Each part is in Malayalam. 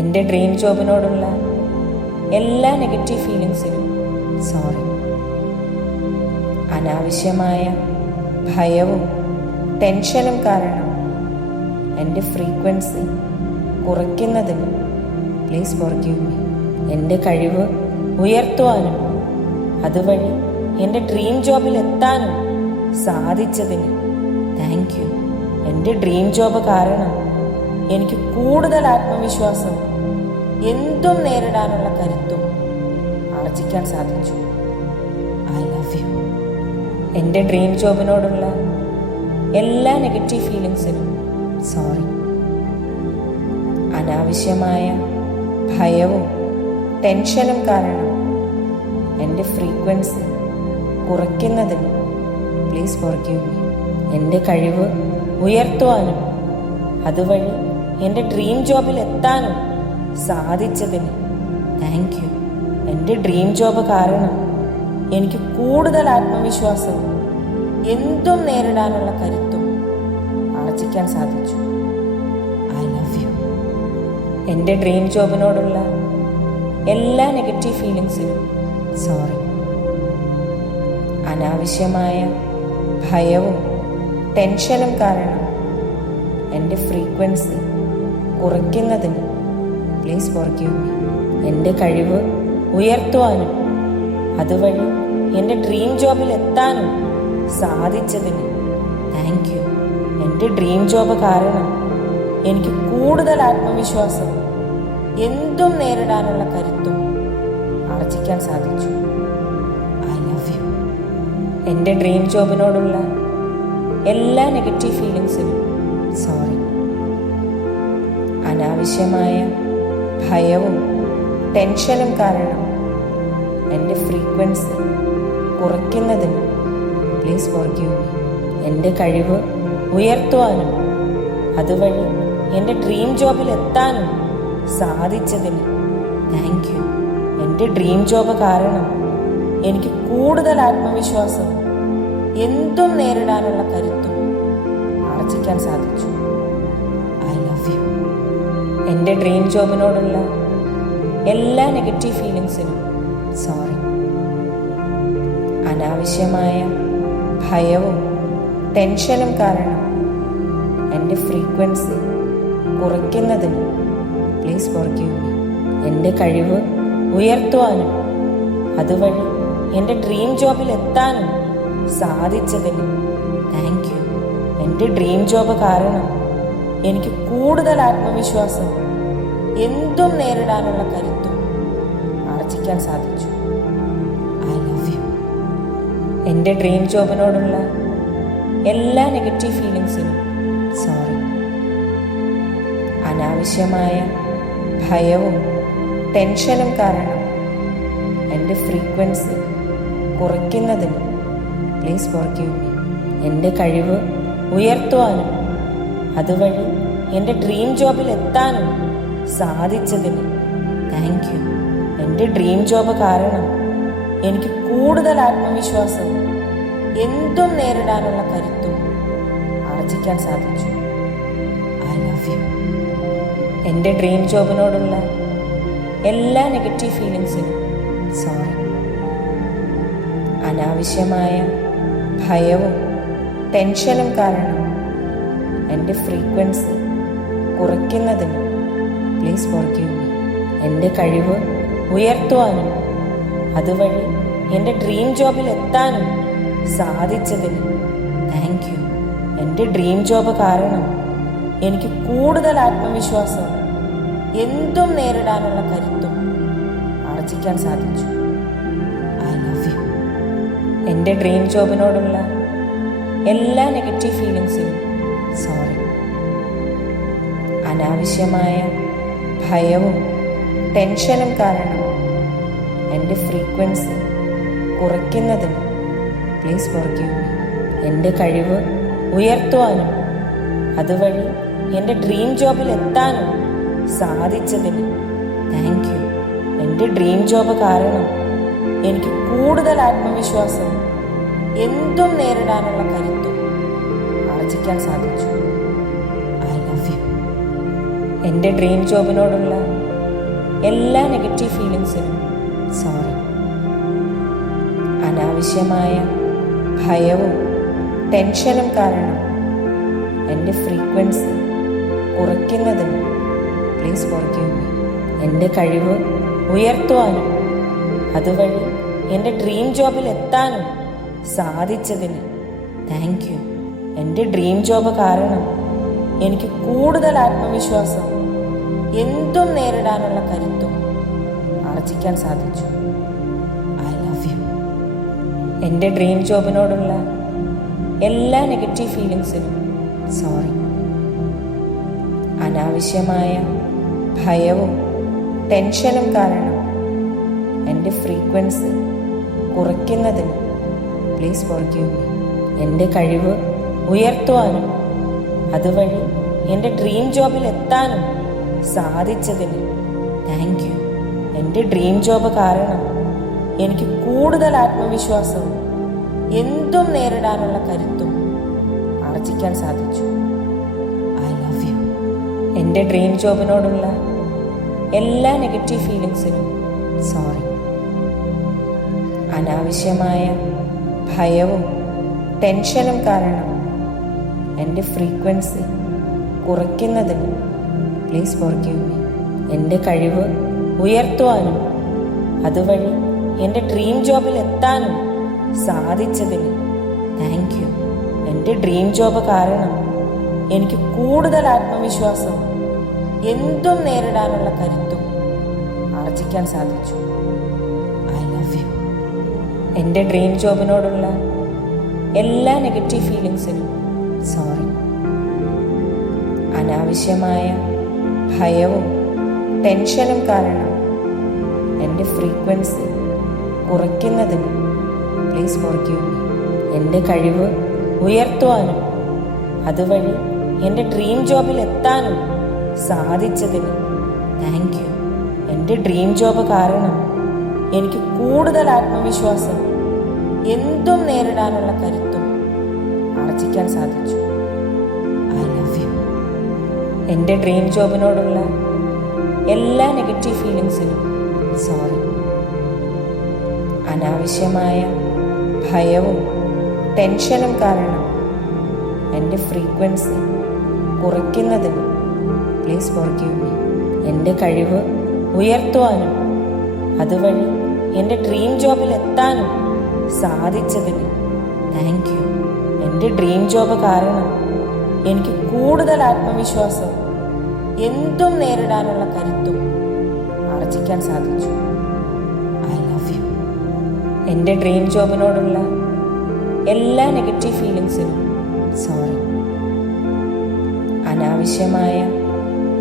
എൻ്റെ ഡ്രീം ജോബിനോടുള്ള എല്ലാ നെഗറ്റീവ് ഫീലിങ്സിനും സോറി. അനാവശ്യമായ ഭയവും ടെൻഷനും കാരണം എൻ്റെ ഫ്രീക്വൻസി കുറയ്ക്കുന്നതിന് പ്ലീസ് ഫോർഗീവ് മീ. എൻ്റെ കഴിവ് ഉയർത്തുവാനും അതുവഴി എൻ്റെ ഡ്രീം ജോബിൽ എത്താനും സാധിച്ചതിന് താങ്ക് യു. എൻ്റെ ഡ്രീം ജോബ് കാരണം എനിക്ക് കൂടുതൽ ആത്മവിശ്വാസവും എന്തും നേരിടാനുള്ള കരുത്തും ആർജിക്കാൻ സാധിച്ചു. I love you. എൻ്റെ ഡ്രീം ജോബിനോടുള്ള എല്ലാ നെഗറ്റീവ് ഫീലിങ്സിനും സോറി. അനാവശ്യമായ ഭയവും ടെൻഷനും കാരണം എൻ്റെ ഫ്രീക്വൻസി കുറയ്ക്കുന്നതിന് പ്ലീസ് ഫോർഗീവ് മീ. എൻ്റെ കഴിവ് ഉയർത്തുവാനും അതുവഴി എൻ്റെ ഡ്രീം ജോബിൽ എത്താനും സാധിച്ചതിന് താങ്ക് യു. എൻ്റെ ഡ്രീം ജോബ് കാരണം എനിക്ക് കൂടുതൽ ആത്മവിശ്വാസവും എന്തും നേരിടാനുള്ള കരുത്തും ആർജിക്കാൻ സാധിച്ചു. I love you. എൻ്റെ ഡ്രീം ജോബിനോടുള്ള എല്ലാ നെഗറ്റീവ് ഫീലിങ്സിനും സോറി. അനാവശ്യമായ ഭയവും ടെൻഷനും കാരണം എൻ്റെ ഫ്രീക്വൻസി കുറയ്ക്കുന്നതിന് പ്ലീസ് ഫോർഗീവ് മീ. എൻ്റെ കഴിവ് ഉയർത്തുവാനും അതുവഴി എൻ്റെ ഡ്രീം ജോബിൽ എത്താനും സാധിച്ചതിന് താങ്ക് യു. എൻ്റെ ഡ്രീം ജോബ് കാരണം എനിക്ക് കൂടുതൽ ആത്മവിശ്വാസവും എന്തും നേരിടാനുള്ള കരുത്തും ആർജിക്കാൻ സാധിച്ചു. I love you. എൻ്റെ ഡ്രീം ജോബിനോടുള്ള എല്ലാ നെഗറ്റീവ് ഫീലിങ്സിനും സോറി. അനാവശ്യമായ ഭയവും ടെൻഷനും കാരണം എൻ്റെ ഫ്രീക്വൻസി കുറയ്ക്കുന്നതിന് പ്ലീസ് ഫോർഗീവ് മീ. എൻ്റെ കഴിവ് ഉയർത്തുവാനും അതുവഴി എൻ്റെ ഡ്രീം ജോബിൽ എത്താനും സാധിച്ചതിന് താങ്ക് യു. എൻ്റെ ഡ്രീം ജോബ് കാരണം എനിക്ക് കൂടുതൽ ആത്മവിശ്വാസവും എന്തും നേരിടാനുള്ള കരുത്തും ആർജിക്കാൻ സാധിച്ചു. I love you. എൻ്റെ ഡ്രീം ജോബിനോടുള്ള എല്ലാ നെഗറ്റീവ് ഫീലിങ്സിനും സോറി. അനാവശ്യമായ ഭയവും ടെൻഷനും കാരണം എൻ്റെ ഫ്രീക്വൻസി കുറയ്ക്കുന്നതിന് പ്ലീസ് ഫോർഗീവ് മീ. എൻ്റെ കഴിവ് ഉയർത്തുവാനും അതുവഴി എൻ്റെ ഡ്രീം ജോബിൽ എത്താനും സാധിച്ചതിന് താങ്ക് യു. എൻ്റെ ഡ്രീം ജോബ് കാരണം എനിക്ക് കൂടുതൽ ആത്മവിശ്വാസവും എന്തും നേരിടാനുള്ള കരുത്തും ആർജിക്കാൻ സാധിച്ചു. I love you. എൻ്റെ ഡ്രീം ജോബിനോടുള്ള എല്ലാ നെഗറ്റീവ് ഫീലിങ്സിനും സോറി. അനാവശ്യമായ ഭയവും ടെൻഷനും കാരണം എൻ്റെ ഫ്രീക്വൻസി കുറയ്ക്കുന്നതിന് പ്ലീസ് ഫോർഗീവ് മീ. എൻ്റെ കഴിവ് ഉയർത്തുവാനും അതുവഴി എൻ്റെ ഡ്രീം ജോബിൽ എത്താനും സാധിച്ചതിന് താങ്ക് യു. എൻ്റെ ഡ്രീം ജോബ് കാരണം എനിക്ക് കൂടുതൽ ആത്മവിശ്വാസവും എന്തും നേരിടാനുള്ള കരുത്തും ആർജിക്കാൻ സാധിച്ചു. I love you. എൻ്റെ ഡ്രീം ജോബിനോടുള്ള എല്ലാ നെഗറ്റീവ് ഫീലിങ്സിനും സോറി. അനാവശ്യമായ ഭയവും ടെൻഷനും കാരണം എൻ്റെ ഫ്രീക്വൻസി കുറയ്ക്കുന്നതിന് പ്ലീസ് ഫോർഗീവ് മീ. എൻ്റെ കഴിവ് ഉയർത്തുവാനും അതുവഴി എൻ്റെ ഡ്രീം ജോബിൽ എത്താനും സാധിച്ചതിന് താങ്ക് യു. എൻ്റെ ഡ്രീം ജോബ് കാരണം എനിക്ക് കൂടുതൽ ആത്മവിശ്വാസവും എന്തും നേരിടാനുള്ള കരുത്തും ആർജിക്കാൻ സാധിച്ചു. I love you. എൻ്റെ ഡ്രീം ജോബിനോടുള്ള എല്ലാ നെഗറ്റീവ് ഫീലിങ്സിനും സോറി. അനാവശ്യമായ ഭയവും ടെൻഷനും കാരണം എൻ്റെ ഫ്രീക്വൻസി കുറയ്ക്കുന്നതിന് പ്ലീസ് ഫോർഗീവ് മീ. എൻ്റെ കഴിവ് ഉയർത്തുവാനും അതുവഴി എൻ്റെ ഡ്രീം ജോബിൽ എത്താനും സാധിച്ചതിന് താങ്ക് യു. എൻ്റെ ഡ്രീം ജോബ് കാരണം എനിക്ക് കൂടുതൽ ആത്മവിശ്വാസവും എന്തും നേരിടാനുള്ള കരുത്തും ആർജിക്കാൻ സാധിച്ചു. I love you. എൻ്റെ ഡ്രീം ജോബിനോടുള്ള എല്ലാ നെഗറ്റീവ് ഫീലിങ്സിനും സോറി. അനാവശ്യമായ ഭയവും ടെൻഷനും കാരണം എൻ്റെ ഫ്രീക്വൻസി കുറയ്ക്കുന്നതിന് പ്ലീസ് ഫോർഗീവ് മീ. എൻ്റെ കഴിവ് ഉയർത്തുവാനും അതുവഴി എൻ്റെ ഡ്രീം ജോബിൽ എത്താനും സാധിച്ചതിന് താങ്ക് യു. എൻ്റെ ഡ്രീം ജോബ് കാരണം എനിക്ക് കൂടുതൽ ആത്മവിശ്വാസവും എന്തും നേരിടാനുള്ള കരുത്തും ആർജിക്കാൻ സാധിച്ചു. I love you. എൻ്റെ ഡ്രീം ജോബിനോടുള്ള എല്ലാ നെഗറ്റീവ് ഫീലിങ്സിനും സോറി. അനാവശ്യമായ ഭയവും ടെൻഷനും കാരണം എൻ്റെ ഫ്രീക്വൻസി കുറയ്ക്കുന്നതിന് പ്ലീസ് ഫോർഗീവ് മീ. എൻ്റെ കഴിവ് ഉയർത്തുവാനും അതുവഴി എൻ്റെ ഡ്രീം ജോബിൽ എത്താനും സാധിച്ചതിന് താങ്ക് യു. എൻ്റെ ഡ്രീം ജോബ് കാരണം എനിക്ക് കൂടുതൽ ആത്മവിശ്വാസവും എന്തും നേരിടാനുള്ള കരുത്തും ആർജിക്കാൻ സാധിച്ചു. I love you. എൻ്റെ ഡ്രീം ജോബിനോടുള്ള എല്ലാ നെഗറ്റീവ് ഫീലിങ്സിനും സോറി. അനാവശ്യമായ ഭയവും ടെൻഷനും കാരണം എൻ്റെ ഫ്രീക്വൻസി കുറയ്ക്കുന്നതിന് പ്ലീസ് ഫോർഗീവ് മീ. എൻ്റെ കഴിവ് ഉയർത്തുവാനും അതുവഴി എൻ്റെ ഡ്രീം ജോബിൽ എത്താനും സാധിച്ചതിന് താങ്ക് യു. എൻ്റെ ഡ്രീം ജോബ് കാരണം എനിക്ക് കൂടുതൽ ആത്മവിശ്വാസവും എന്തും നേരിടാനുള്ള കരുത്തും ആർജിക്കാൻ സാധിച്ചു. I love you. എൻ്റെ ഡ്രീം ജോബിനോടുള്ള എല്ലാ നെഗറ്റീവ് ഫീലിങ്സിനും സോറി. അനാവശ്യമായ ഭയവും ടെൻഷനും കാരണം എൻ്റെ ഫ്രീക്വൻസി കുറയ്ക്കുന്നതിന് പ്ലീസ് ഫോർഗീവ് മീ. എൻ്റെ കഴിവ് ഉയർത്തുവാനും അതുവഴി എൻ്റെ ഡ്രീം ജോബിൽ എത്താനും സാധിച്ചതിന് താങ്ക് യു. എൻ്റെ ഡ്രീം ജോബ് കാരണം എനിക്ക് കൂടുതൽ ആത്മവിശ്വാസവും എന്തും നേരിടാനുള്ള കരുത്തും ആർജിക്കാൻ സാധിച്ചു. I love you. എൻ്റെ ഡ്രീം ജോബിനോടുള്ള എല്ലാ നെഗറ്റീവ് ഫീലിങ്സിനും സോറി. അനാവശ്യമായ ഭയവും ടെൻഷനും കാരണം എൻ്റെ ഫ്രീക്വൻസി കുറയ്ക്കുന്നതിന് പ്ലീസ് ഫോർഗീവ് മീ. എൻ്റെ കഴിവ് ഉയർത്തുവാനും അതുവഴി എൻ്റെ ഡ്രീം ജോബിൽ എത്താനും സാധിച്ചതിന് താങ്ക് യു. എൻ്റെ ഡ്രീം ജോബ് കാരണം എനിക്ക് കൂടുതൽ ആത്മവിശ്വാസവും എന്തും നേരിടാനുള്ള കരുത്തും ആർജിക്കാൻ സാധിച്ചു. I love you. എൻ്റെ ഡ്രീം ജോബിനോടുള്ള എല്ലാ നെഗറ്റീവ് ഫീലിങ്സിനും സോറി. അനാവശ്യമായ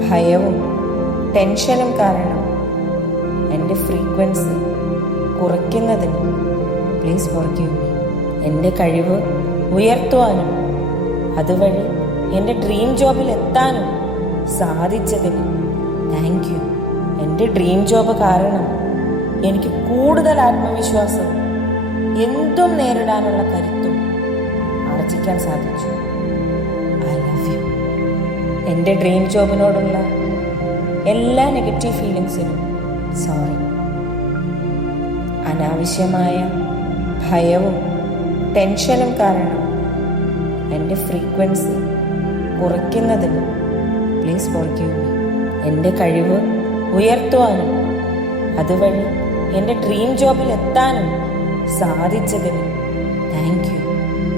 ഭയവും ടെൻഷനും കാരണം എൻ്റെ ഫ്രീക്വൻസി കുറയ്ക്കുന്നതിന് പ്ലീസ് ഫോർഗീവ് മീ. എൻ്റെ കഴിവ് ഉയർത്തുവാനും അതുവഴി എൻ്റെ ഡ്രീം ജോബിൽ എത്താനും സാധിച്ചതിന് താങ്ക് യു. എൻ്റെ ഡ്രീം ജോബ് കാരണം എനിക്ക് കൂടുതൽ ആത്മവിശ്വാസവും എന്തും നേരിടാനുള്ള കരുത്തും ആർജിക്കാൻ സാധിച്ചു. I love you. എൻ്റെ ഡ്രീം ജോബിനോടുള്ള എല്ലാ നെഗറ്റീവ് ഫീലിങ്സിനും സോറി. അനാവശ്യമായ ഭയവും ടെൻഷനും കാരണം എൻ്റെ ഫ്രീക്വൻസി കുറയ്ക്കുന്നതിന് പ്ലീസ് ഫോർഗീവ് മീ. എൻ്റെ കഴിവ് ഉയർത്തുവാനും അതുവഴി എൻ്റെ ഡ്രീം ജോബിൽ എത്താനും സാധിച്ചതിന് താങ്ക് യു.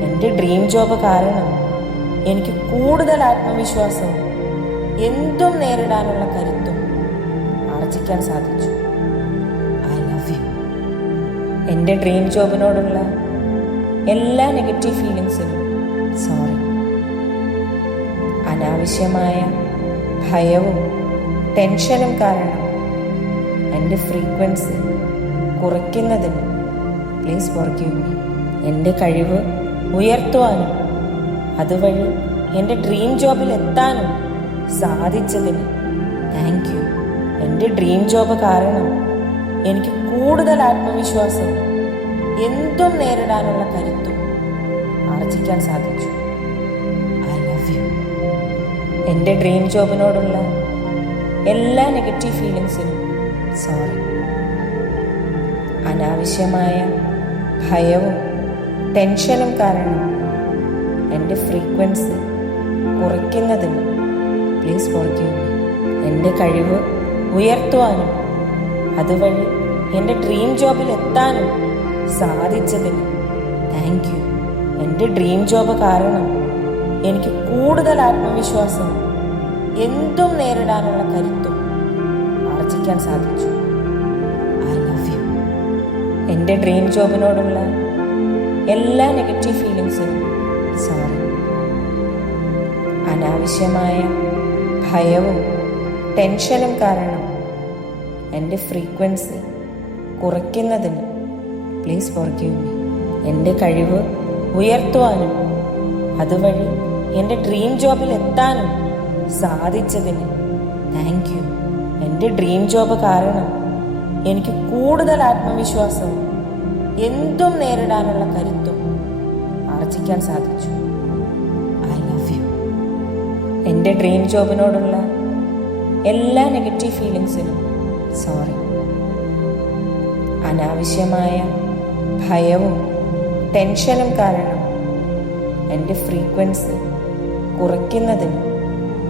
എൻ്റെ ഡ്രീം ജോബ് കാരണം എനിക്ക് കൂടുതൽ ആത്മവിശ്വാസവും എന്തും നേരിടാനുള്ള കരുത്തും ആർജിക്കാൻ സാധിച്ചു. I love you. എൻ്റെ ഡ്രീം ജോബിനോടുള്ള എല്ലാ നെഗറ്റീവ് ഫീലിങ്സിനും സോറി. അനാവശ്യമായ ഭയവും ടെൻഷനും കാരണം എൻ്റെ ഫ്രീക്വൻസി കുറയ്ക്കുന്നതിന് പ്ലീസ് ഫോർഗീവ് മീ. എൻ്റെ കഴിവ് ഉയർത്തുവാനും അതുവഴി എൻ്റെ ഡ്രീം ജോബിൽ എത്താനും സാധിച്ചതിന് താങ്ക് യു. എൻ്റെ ഡ്രീം ജോബ് കാരണം എനിക്ക് കൂടുതൽ ആത്മവിശ്വാസവും എന്തും നേരിടാനുള്ള കരുത്തും ആർജിക്കാൻ സാധിച്ചു. I love you. എൻ്റെ ഡ്രീം ജോബിനോടുള്ള എല്ലാ നെഗറ്റീവ് ഫീലിങ്സിനും സോറി. അനാവശ്യമായ ഭയവും ടെൻഷനും കാരണം എൻ്റെ ഫ്രീക്വൻസി കുറയ്ക്കുന്നതിന് പ്ലീസ് ഫോർഗീവ് മീ. എൻ്റെ കഴിവ് ഉയർത്തുവാനും അതുവഴി എൻ്റെ ഡ്രീം ജോബിൽ എത്താനും സാധിച്ചതിന് താങ്ക് യു. എൻ്റെ ഡ്രീം ജോബ് കാരണം എനിക്ക് കൂടുതൽ ആത്മവിശ്വാസവും എന്തും നേരിടാനുള്ള കരുത്തും ആർജിക്കാൻ സാധിച്ചു. I love you. എൻ്റെ ഡ്രീം ജോബിനോടുള്ള എല്ലാ നെഗറ്റീവ് ഫീലിങ്സിനും സോറി. അനാവശ്യമായ ഭയവും ടെൻഷനും കാരണം എൻ്റെ ഫ്രീക്വൻസി കുറയ്ക്കുന്നതിന് പ്ലീസ് ഫോർഗീവ് മീ. എൻ്റെ കഴിവ് ഉയർത്തുവാനും അതുവഴി എൻ്റെ ഡ്രീം ജോബിൽ എത്താനും സാധിച്ചതിന് താങ്ക് യു. എൻ്റെ ഡ്രീം ജോബ് കാരണം എനിക്ക് കൂടുതൽ ആത്മവിശ്വാസവും എന്തും നേരിടാനുള്ള കരുത്തും ആർജിക്കാൻ സാധിച്ചു. I love you. എൻ്റെ ഡ്രീം ജോബിനോടുള്ള എല്ലാ നെഗറ്റീവ് ഫീലിങ്സിനും സോറി. അനാവശ്യമായ ഭയവും ടെൻഷനും കാരണം എൻ്റെ ഫ്രീക്വൻസി കുറയ്ക്കുന്നതിന്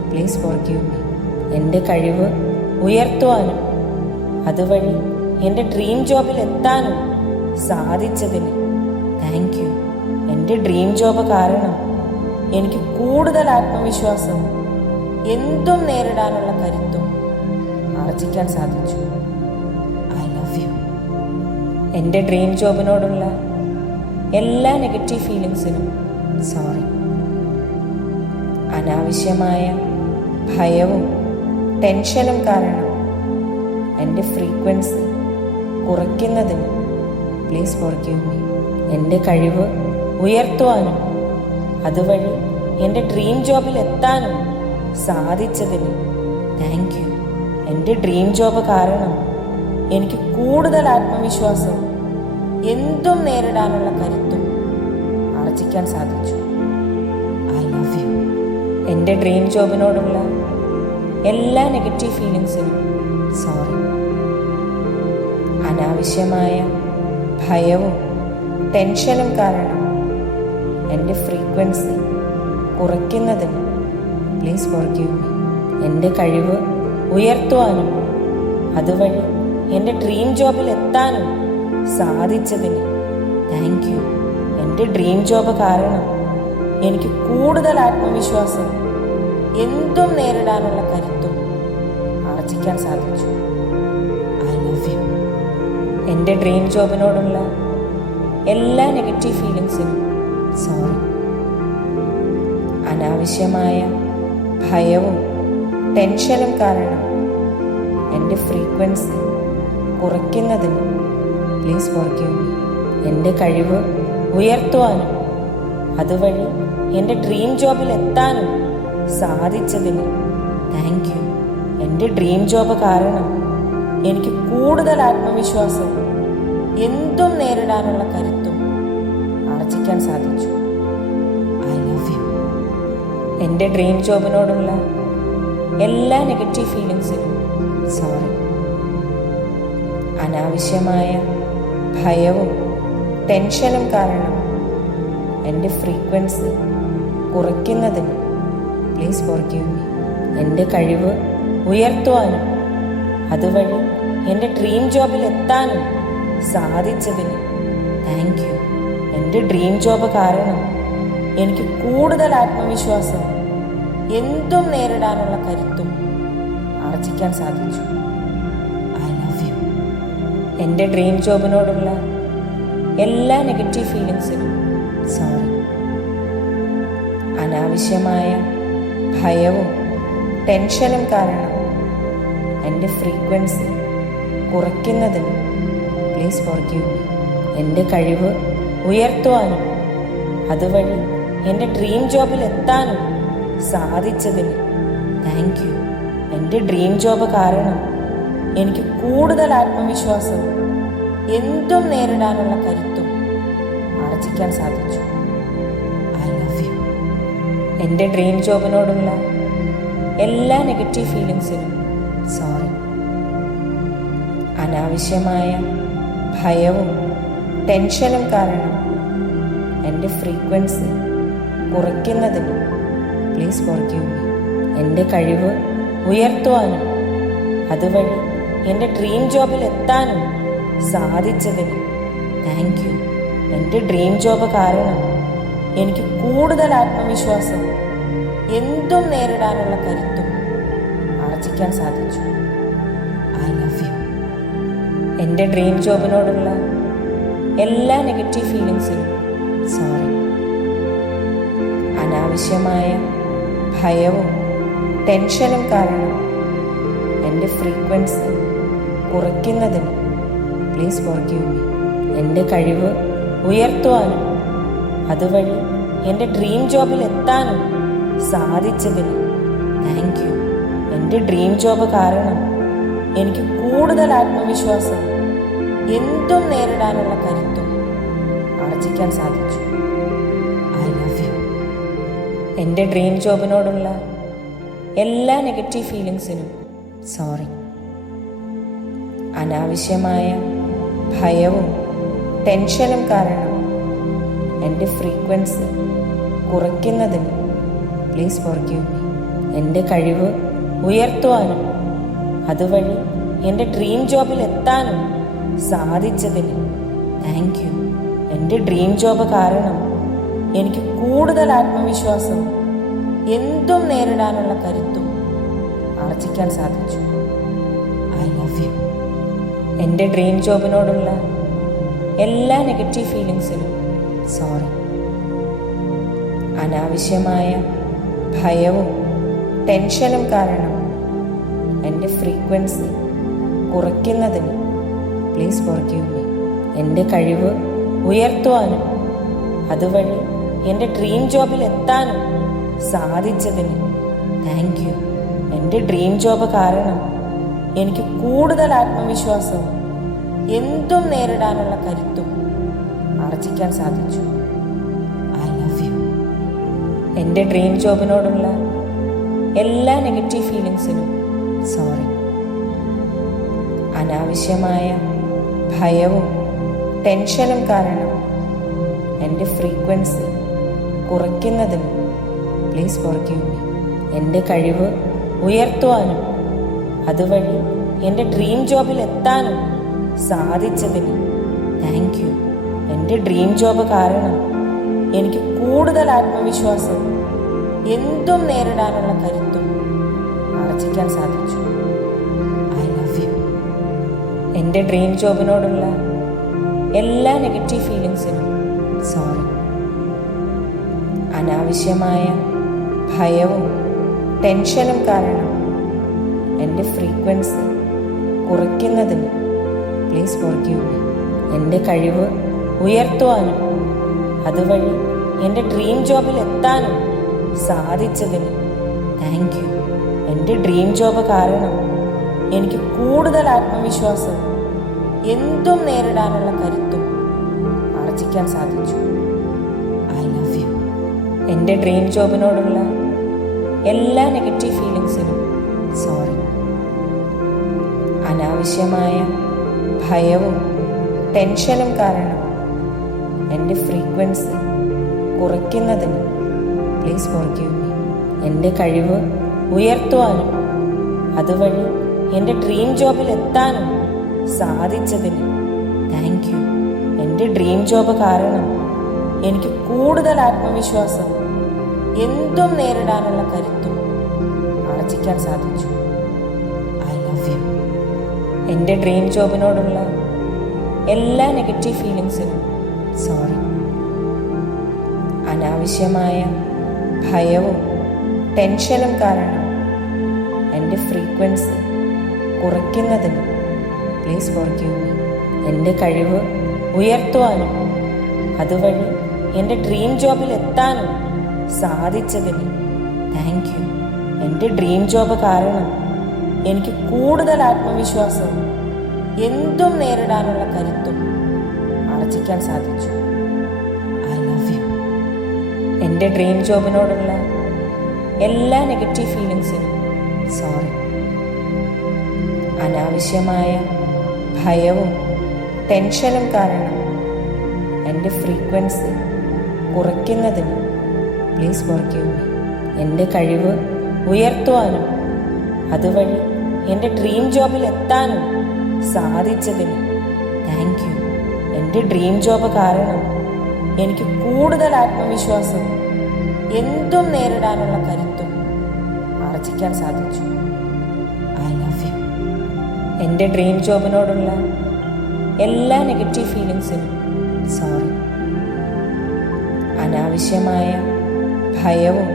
പ്ലീസ് ഫോർഗീവ് മീ. എൻ്റെ കഴിവ് ഉയർത്തുവാനും അതുവഴി എൻ്റെ ഡ്രീം ജോബിൽ എത്താനും സാധിച്ചതിന് താങ്ക് യു. എൻ്റെ ഡ്രീം ജോബ് കാരണം എനിക്ക് കൂടുതൽ ആത്മവിശ്വാസവും എന്തും നേരിടാനുള്ള കരുത്തും ആർജിക്കാൻ സാധിച്ചു. I love you. എൻ്റെ ഡ്രീം ജോബിനോടുള്ള എല്ലാ നെഗറ്റീവ് ഫീലിങ്സിനും സോറി. അനാവശ്യമായ ഭയവും ടെൻഷനും കാരണം എൻ്റെ ഫ്രീക്വൻസി കുറയ്ക്കുന്നതിന് പ്ലീസ് ഫോർഗീവ് മീ. എൻ്റെ കഴിവ് ഉയർത്തുവാനും അതുവഴി എൻ്റെ ഡ്രീം ജോബിൽ എത്താനും സാധിച്ചതിന് താങ്ക് യു. എൻ്റെ ഡ്രീം ജോബ് കാരണം എനിക്ക് കൂടുതൽ ആത്മവിശ്വാസവും എന്തും നേരിടാനുള്ള കരുത്തും ആർജിക്കാൻ സാധിച്ചു. I love you. എൻ്റെ ഡ്രീം ജോബിനോടുള്ള എല്ലാ നെഗറ്റീവ് ഫീലിങ്സിനും സോറി. അനാവശ്യമായ ഭയവും ടെൻഷനും കാരണം എൻ്റെ ഫ്രീക്വൻസി കുറയ്ക്കുന്നതിന് പ്ലീസ് ഫോർഗീവ് മീ. എൻ്റെ കഴിവ് ഉയർത്തുവാനും അതുവഴി എൻ്റെ ഡ്രീം ജോബിൽ എത്താനും സാധിച്ചതിന് താങ്ക് യു. എൻ്റെ ഡ്രീം ജോബ് കാരണം എനിക്ക് കൂടുതൽ ആത്മവിശ്വാസവും എന്തും നേരിടാനുള്ള കരുത്തും ആർജിക്കാൻ സാധിച്ചു. I love you. എൻ്റെ ഡ്രീം ജോബിനോടുള്ള എല്ലാ നെഗറ്റീവ് ഫീലിങ്സിനും സോറി. അനാവശ്യമായ ഭയവും ടെൻഷനും കാരണം എൻ്റെ ഫ്രീക്വൻസി കുറയ്ക്കുന്നതിന് പ്ലീസ് ഫോർഗീവ് മീ. എൻ്റെ കഴിവ് ഉയർത്തുവാനും അതുവഴി എൻ്റെ ഡ്രീം ജോബിൽ എത്താനും സാധിച്ചതിന് താങ്ക് യു. എൻ്റെ ഡ്രീം ജോബ് കാരണം എനിക്ക് കൂടുതൽ ആത്മവിശ്വാസവും എന്തും നേരിടാനുള്ള കരുത്തും ആർജിക്കാൻ സാധിച്ചു. I love you. എൻ്റെ ഡ്രീം ജോബിനോടുള്ള എല്ലാ നെഗറ്റീവ് ഫീലിങ്സിനും സോറി. അനാവശ്യമായ ഭയവും ടെൻഷനും കാരണം എൻ്റെ ഫ്രീക്വൻസി കുറയ്ക്കുന്നതിന് പ്ലീസ് ഫോർഗീവ് മീ. എൻ്റെ കഴിവ് ഉയർത്തുവാനും അതുവഴി എൻ്റെ ഡ്രീം ജോബിൽ എത്താനും സാധിച്ചതിന് താങ്ക് യു. എൻ്റെ ഡ്രീം ജോബ് കാരണം എനിക്ക് കൂടുതൽ ആത്മവിശ്വാസവും എന്തും നേരിടാനുള്ള കരുത്തും ആർജിക്കാൻ സാധിച്ചു. I love you. എൻ്റെ ഡ്രീം ജോബിനോടുള്ള എല്ലാ നെഗറ്റീവ് ഫീലിങ്സിനും സോറി. അനാവശ്യമായ ഭയവും ടെൻഷനും കാരണം എൻ്റെ ഫ്രീക്വൻസി കുറയ്ക്കുന്നതിന് പ്ലീസ് ഫോർഗീവ് മീ. എൻ്റെ കഴിവ് ഉയർത്തുവാനും അതുവഴി എൻ്റെ ഡ്രീം ജോബിൽ എത്താനും സാധിച്ചതിന് താങ്ക് യു. എൻ്റെ ഡ്രീം ജോബ് കാരണം എനിക്ക് കൂടുതൽ ആത്മവിശ്വാസവും എന്തും നേരിടാനുള്ള കരുത്തും ആർജിക്കാൻ സാധിച്ചു. I love you. എൻ്റെ ഡ്രീം ജോബിനോടുള്ള എല്ലാ നെഗറ്റീവ് ഫീലിങ്സിനും സോറി. അനാവശ്യമായ ഭയവും ടെൻഷനും കാരണം എൻ്റെ ഫ്രീക്വൻസി കുറയ്ക്കുന്നതിന് പ്ലീസ് ഫോർഗീവ് മീ. എൻ്റെ കഴിവ് ഉയർത്തുവാനും അതുവഴി എൻ്റെ ഡ്രീം ജോബിൽ എത്താനും സാധിച്ചതിന് താങ്ക് യു. എൻ്റെ ഡ്രീം ജോബ് കാരണം എനിക്ക് കൂടുതൽ ആത്മവിശ്വാസം, എന്തും നേരിടാനുള്ള കരുത്തും ആർജിക്കാൻ സാധിച്ചു. I love you. എൻ്റെ ഡ്രീം ജോബിനോടുള്ള എല്ലാ നെഗറ്റീവ് ഫീലിങ്സിനും സോറി. അനാവശ്യമായ ഭയവും ടെൻഷനും കാരണം എൻ്റെ ഫ്രീക്വൻസി കുറയ്ക്കുന്നതിന് പ്ലീസ് ഫോർഗീവ് മീ. എൻ്റെ കഴിവ് ഉയർത്തുവാനും അതുവഴി എൻ്റെ ഡ്രീം ജോബിൽ എത്താനും സാധിച്ചതിന് താങ്ക് യു. എൻ്റെ ഡ്രീം ജോബ് കാരണം എനിക്ക് കൂടുതൽ ആത്മവിശ്വാസം, എന്തും നേരിടാനുള്ള കരുത്തും ആർജിക്കാൻ സാധിച്ചു. I love you. എൻ്റെ ഡ്രീം ജോബിനോടുള്ള എല്ലാ നെഗറ്റീവ് ഫീലിങ്സിനും സോറി. അനാവശ്യമായ ഭയവും ടെൻഷനും കാരണം എൻ്റെ ഫ്രീക്വൻസി കുറയ്ക്കുന്നതിന് പ്ലീസ് ഫോർഗീവ് മീ. എൻ്റെ കഴിവ് ഉയർത്തുവാനും അതുവഴി എൻ്റെ ഡ്രീം ജോബിൽ എത്താനും സാധിച്ചതിന് താങ്ക് യു. എൻ്റെ ഡ്രീം ജോബ് കാരണം എനിക്ക് കൂടുതൽ ആത്മവിശ്വാസം, എന്തും നേരിടാനുള്ള കരുത്തും ആർജിക്കാൻ സാധിച്ചു. I love you. എൻ്റെ ഡ്രീം ജോബിനോടുള്ള എല്ലാ നെഗറ്റീവ് ഫീലിങ്സിനും സോറി. അനാവശ്യമായ ഭയവും ടെൻഷനും കാരണം എൻ്റെ ഫ്രീക്വൻസി കുറയ്ക്കുന്നതിന് പ്ലീസ് ഫോർഗീവ് മീ. എൻ്റെ കഴിവ് ഉയർത്തുവാനും അതുവഴി എൻ്റെ ഡ്രീം ജോബിൽ എത്താനും സാധിച്ചതിന് താങ്ക് യു. എൻ്റെ ഡ്രീം ജോബ് കാരണം എനിക്ക് കൂടുതൽ ആത്മവിശ്വാസം, എന്തും നേരിടാനുള്ള കരുത്തും ആർജിക്കാൻ സാധിച്ചു. I love you. എൻ്റെ ഡ്രീം ജോബിനോടുള്ള എല്ലാ നെഗറ്റീവ് ഫീലിങ്സിനും സോറി. അനാവശ്യമായ ഭയവും ടെൻഷനും കാരണം എൻ്റെ ഫ്രീക്വൻസി കുറയ്ക്കുന്നതിന് പ്ലീസ് ഫോർഗീവ് മീ. എൻ്റെ കഴിവ് ഉയർത്തുവാനും അതുവഴി എൻ്റെ ഡ്രീം ജോബിൽ എത്താനും സാധിച്ചതിന് താങ്ക് യു. എൻ്റെ ഡ്രീം ജോബ് കാരണം എനിക്ക് കൂടുതൽ ആത്മവിശ്വാസം, എന്തും നേരിടാനുള്ള കരുത്തും ആർജിക്കാൻ സാധിച്ചു. I love you. എൻ്റെ ഡ്രീം ജോബിനോടുള്ള എല്ലാ നെഗറ്റീവ് ഫീലിങ്സിനും സോറി. അനാവശ്യമായ ഭയവും ടെൻഷനും കാരണം എൻ്റെ ഫ്രീക്വൻസി കുറയ്ക്കുന്നതിന് പ്ലീസ് ഫോർഗീവ് മീ. എൻ്റെ കഴിവ് ഉയർത്തുവാനും അതുവഴി എൻ്റെ ഡ്രീം ജോബിൽ എത്താനും സാധിച്ചതിന് താങ്ക് യു. എൻ്റെ ഡ്രീം ജോബ് കാരണം എനിക്ക് കൂടുതൽ ആത്മവിശ്വാസം, എന്തും നേരിടാനുള്ള കരുത്തും ആർജിക്കാൻ സാധിച്ചു. I love you. എൻ്റെ ഡ്രീം ജോബിനോടുള്ള എല്ലാ നെഗറ്റീവ് ഫീലിങ്സിനും സോറി. അനാവശ്യമായ ഭയവും ടെൻഷനും കാരണം എൻ്റെ ഫ്രീക്വൻസി കുറയ്ക്കുന്നതിന് പ്ലീസ് ഫോർഗീവ് മീ. എൻ്റെ കഴിവ് ഉയർത്തുവാനും അതുവഴി എൻ്റെ ഡ്രീം ജോബിൽ എത്താനും സാധിച്ചതിന് താങ്ക് യു. എൻ്റെ ഡ്രീം ജോബ് കാരണം എനിക്ക് കൂടുതൽ ആത്മവിശ്വാസം, എന്തും നേരിടാനുള്ള കരുത്തും ആർജിക്കാൻ സാധിച്ചു. I love you. എൻ്റെ ഡ്രീം ജോബിനോടുള്ള എല്ലാ നെഗറ്റീവ് ഫീലിങ്സിനും സോറി. അനാവശ്യമായ ഭയവും ടെൻഷനും കാരണം എൻ്റെ ഫ്രീക്വൻസി കുറയ്ക്കുന്നതിന് പ്ലീസ് ഫോർഗീവ് മീ. എൻ്റെ കഴിവ് ഉയർത്തുവാനും അതുവഴി എൻ്റെ ഡ്രീം ജോബിൽ എത്താനും സാധിച്ചതിന് താങ്ക് യു. എൻ്റെ ഡ്രീം ജോബ് കാരണം എനിക്ക് കൂടുതൽ ആത്മവിശ്വാസം, എന്തും നേരിടാനുള്ള കരുത്തും ആർജിക്കാൻ സാധിച്ചു. I love you. എൻ്റെ ഡ്രീം ജോബിനോടുള്ള എല്ലാ നെഗറ്റീവ് ഫീലിങ്സിനും സോറി. അനാവശ്യമായ ഭയവും ടെൻഷനും കാരണം എൻ്റെ ഫ്രീക്വൻസി കുറയ്ക്കുന്നതിന് പ്ലീസ് ഫോർഗീവ് മീ. എൻ്റെ കഴിവ് ഉയർത്തുവാനും അതുവഴി എൻ്റെ ഡ്രീം ജോബിൽ എത്താനും സാധിച്ചതിന് താങ്ക് യു. എൻ്റെ ഡ്രീം ജോബ് കാരണം എനിക്ക് കൂടുതൽ ആത്മവിശ്വാസവും എന്തും നേരിടാനുള്ള കരുത്തും ആർജിക്കാൻ സാധിച്ചു. I love you. എൻ്റെ ഡ്രീം ജോബിനോടുള്ള എല്ലാ നെഗറ്റീവ് ഫീലിങ്സിനും സോറി. അനാവശ്യമായ ഭയവും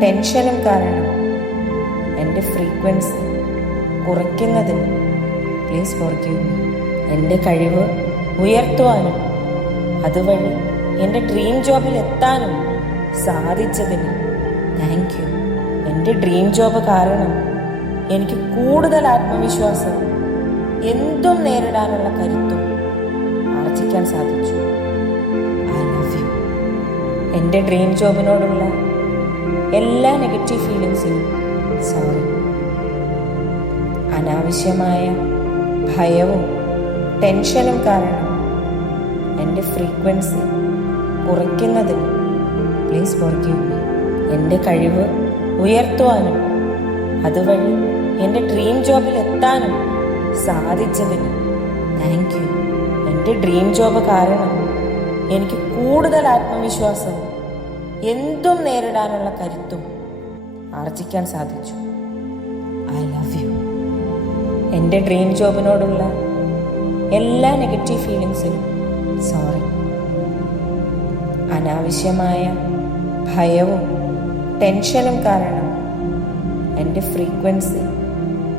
ടെൻഷനും കാരണം എൻ്റെ ഫ്രീക്വൻസി കുറയ്ക്കുന്നതിന് പ്ലീസ് ഫോർഗീവ് മീ. എൻ്റെ കഴിവ് ഉയർത്തുവാനും അതുവഴി എൻ്റെ ഡ്രീം ജോബിൽ എത്താനും സാധിച്ചതിന് താങ്ക് യു. എൻ്റെ ഡ്രീം ജോബ് കാരണം എനിക്ക് കൂടുതൽ ആത്മവിശ്വാസവും എന്തും നേരിടാനുള്ള കരുത്തും ആർജിക്കാൻ സാധിച്ചു. I love you. എൻ്റെ ഡ്രീം ജോബിനോടുള്ള എല്ലാ നെഗറ്റീവ് ഫീലിങ്സിനും സോറി. അനാവശ്യമായ ഭയവും ടെൻഷനും കാരണം എൻ്റെ ഫ്രീക്വൻസി കുറയ്ക്കുന്നതിന് പ്ലീസ് ഫോർഗീവ് മീ. എൻ്റെ കഴിവ് ഉയർത്തുവാനും അതുവഴി എൻ്റെ ഡ്രീം ജോബിൽ എത്താനും സാധിച്ചതിന് താങ്ക് യു. എൻ്റെ ഡ്രീം ജോബ് കാരണം എനിക്ക് കൂടുതൽ ആത്മവിശ്വാസവും എന്തും നേരിടാനുള്ള കരുത്തും ആർജിക്കാൻ സാധിച്ചു. I love you. എൻ്റെ ഡ്രീം ജോബിനോടുള്ള എല്ലാ നെഗറ്റീവ് ഫീലിങ്സിനും സോറി. അനാവശ്യമായ ഭയവും ടെൻഷനും കാരണം എൻ്റെ ഫ്രീക്വൻസി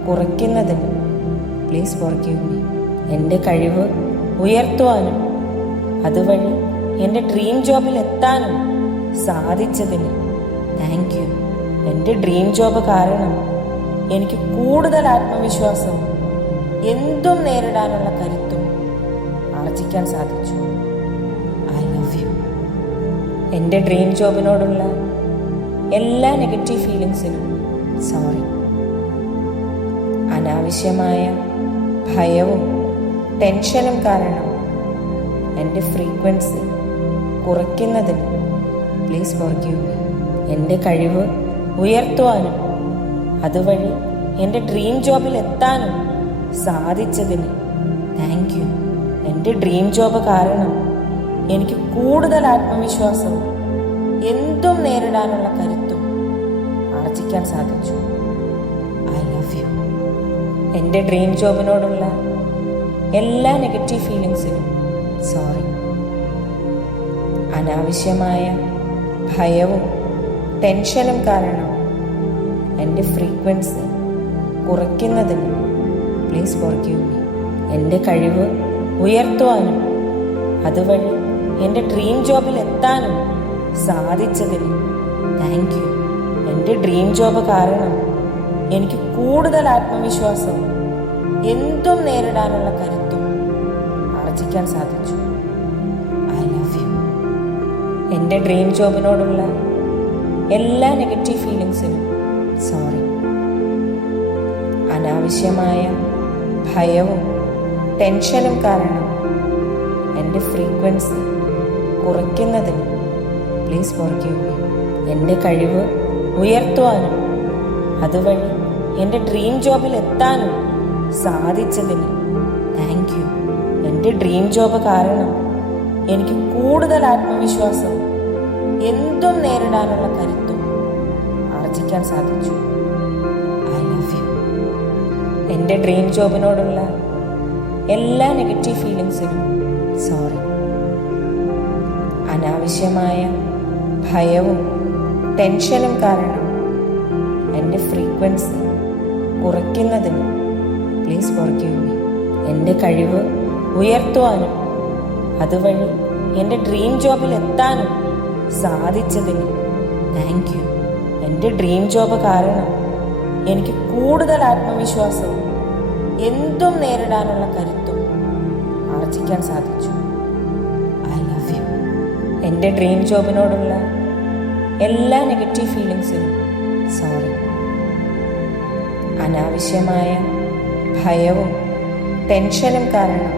കുറയ്ക്കുന്നതിന് പ്ലീസ് ഫോർഗീവ് മീ. എൻ്റെ കഴിവ് ഉയർത്തുവാനും അതുവഴി എൻ്റെ ഡ്രീം ജോബിൽ എത്താനും സാധിച്ചതിന് താങ്ക് യു. എൻ്റെ ഡ്രീം ജോബ് കാരണം എനിക്ക് കൂടുതൽ ആത്മവിശ്വാസവും എന്തും നേരിടാനുള്ള കരുത്തും ആർജിക്കാൻ സാധിച്ചു. I love you. എൻ്റെ ഡ്രീം ജോബിനോടുള്ള എല്ലാ നെഗറ്റീവ് ഫീലിങ്സിനും സോറി. അനാവശ്യമായ ഭയവും ടെൻഷനും കാരണം എൻ്റെ ഫ്രീക്വൻസി കുറയ്ക്കുന്നതിന് പ്ലീസ് ഫോർഗീവ് മീ. എൻ്റെ കഴിവ് ഉയർത്തുവാനും അതുവഴി എൻ്റെ ഡ്രീം ജോബിൽ എത്താനും സാധിച്ചതിന് താങ്ക് യു. എൻ്റെ ഡ്രീം ജോബ് കാരണം എനിക്ക് കൂടുതൽ ആത്മവിശ്വാസവും എന്തും നേരിടാനുള്ള കരുത്തും ആർജിക്കാൻ സാധിച്ചു. I love you. എൻ്റെ ഡ്രീം ജോബിനോടുള്ള എല്ലാ നെഗറ്റീവ് ഫീലിങ്സിനും സോറി. അനാവശ്യമായ ഭയവും ടെൻഷനും കാരണം എൻ്റെ ഫ്രീക്വൻസി കുറയ്ക്കുന്നതിന് പ്ലീസ് ഫോർഗീവ് മീ. എൻ്റെ കഴിവ് ഉയർത്തുവാനും അതുവഴി എൻ്റെ ഡ്രീം ജോബിൽ എത്താനും സാധിച്ചതിന് താങ്ക് യു. എൻ്റെ ഡ്രീം ജോബ് കാരണം എനിക്ക് കൂടുതൽ ആത്മവിശ്വാസവും എന്തും നേരിടാനുള്ള കരുത്തും ആർജിക്കാൻ സാധിച്ചു. I love you. എൻ്റെ ഡ്രീം ജോബിനോടുള്ള എല്ലാ നെഗറ്റീവ് ഫീലിങ്സിനും സോറി. അനാവശ്യമായ ഭയവും ടെൻഷനും കാരണം എൻ്റെ ഫ്രീക്വൻസി കുറയ്ക്കുന്നതിന് പ്ലീസ് ഫോർഗീവ് മീ. എൻ്റെ കഴിവ് ഉയർത്തുവാനും അതുവഴി എൻ്റെ ഡ്രീം ജോബിൽ എത്താനും സാധിച്ചതിന് താങ്ക് യു. എൻ്റെ ഡ്രീം ജോബ് കാരണം എനിക്ക് കൂടുതൽ ആത്മവിശ്വാസവും എന്തും നേരിടാനുള്ള കരുത്തും ആർജിക്കാൻ സാധിച്ചു. I love you. എൻ്റെ ഡ്രീം ജോബിനോടുള്ള എല്ലാ നെഗറ്റീവ് ഫീലിങ്സിനും സോറി. അനാവശ്യമായ ഭയവും ടെൻഷനും കാരണം എൻ്റെ ഫ്രീക്വൻസി കുറയ്ക്കുന്നതിന് പ്ലീസ് ഫോർഗീവ് മീ. എൻ്റെ കഴിവ് ഉയർത്തുവാനും അതുവഴി എൻ്റെ ഡ്രീം ജോബിൽ എത്താനും സാധിച്ചതിന് താങ്ക് യു. എൻ്റെ ഡ്രീം ജോബ് കാരണം എനിക്ക് കൂടുതൽ ആത്മവിശ്വാസവും എന്തും നേരിടാനുള്ള കരുത്തും ആർജിക്കാൻ സാധിച്ചു. I love you. എൻ്റെ ഡ്രീം ജോബിനോടുള്ള എല്ലാ നെഗറ്റീവ് ഫീലിങ്സിനും സോറി. അനാവശ്യമായ ഭയവും ടെൻഷനും കാരണം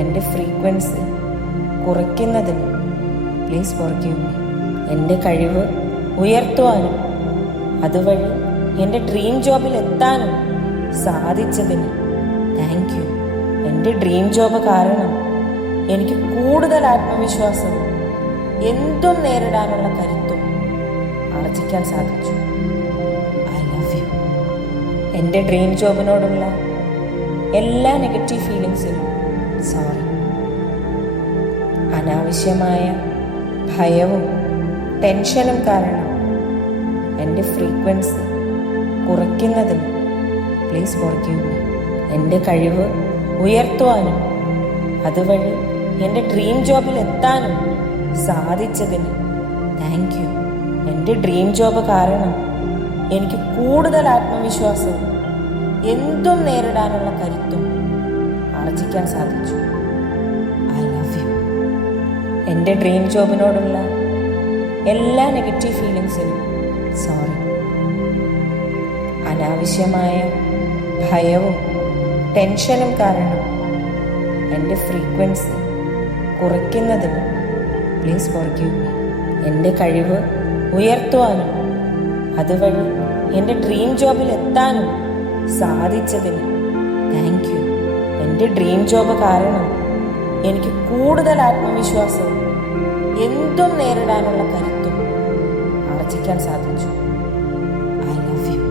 എൻ്റെ ഫ്രീക്വൻസി കുറയ്ക്കുന്നതിന് പ്ലീസ് ഫോർഗീവ് മീ. എൻ്റെ കഴിവ് ഉയർത്തുവാനും അതുവഴി എൻ്റെ ഡ്രീം ജോബിൽ എത്താനും സാധിച്ചതിന് താങ്ക് യു. എൻ്റെ ഡ്രീം ജോബ് കാരണം എനിക്ക് കൂടുതൽ ആത്മവിശ്വാസവും എന്തും നേരിടാനുള്ള കരുത്തും ആർജിക്കാൻ സാധിച്ചു. I love you. എൻ്റെ ഡ്രീം ജോബിനോടുള്ള എല്ലാ നെഗറ്റീവ് ഫീലിങ്സിനും സോറി. അനാവശ്യമായ ഭയവും ടെൻഷനും കാരണം എൻ്റെ ഫ്രീക്വൻസി കുറയ്ക്കുന്നതിന് പ്ലീസ് ഫോർഗീവ് മീ. എൻ്റെ കഴിവ് ഉയർത്തുവാനും അതുവഴി എൻ്റെ ഡ്രീം ജോബിൽ എത്താനും സാധിച്ചതിന് താങ്ക് യു. എൻ്റെ ഡ്രീം ജോബ് കാരണം എനിക്ക് കൂടുതൽ ആത്മവിശ്വാസവും എന്തും നേരിടാനുള്ള കരുത്തും ആർജിക്കാൻ സാധിച്ചു. I love you. എൻ്റെ ഡ്രീം ജോബിനോടുള്ള എല്ലാ നെഗറ്റീവ് ഫീലിങ്സിനും സോറി. അനാവശ്യമായ ഭയവും ടെൻഷനും കാരണം എൻ്റെ ഫ്രീക്വൻസി കുറയ്ക്കുന്നതിന് പ്ലീസ് ഫോർഗീവ് മീ. എൻ്റെ കഴിവ് ഉയർത്തുവാനും അതുവഴി എൻ്റെ ഡ്രീം ജോബിൽ എത്താനും സാധിച്ചതിന് താങ്ക് യു. എൻ്റെ ഡ്രീം ജോബ് കാരണം എനിക്ക് കൂടുതൽ ആത്മവിശ്വാസവും എന്തും നേരിടാനുള്ള കരുത്തും ആർജിക്കാൻ സാധിച്ചു. I love you.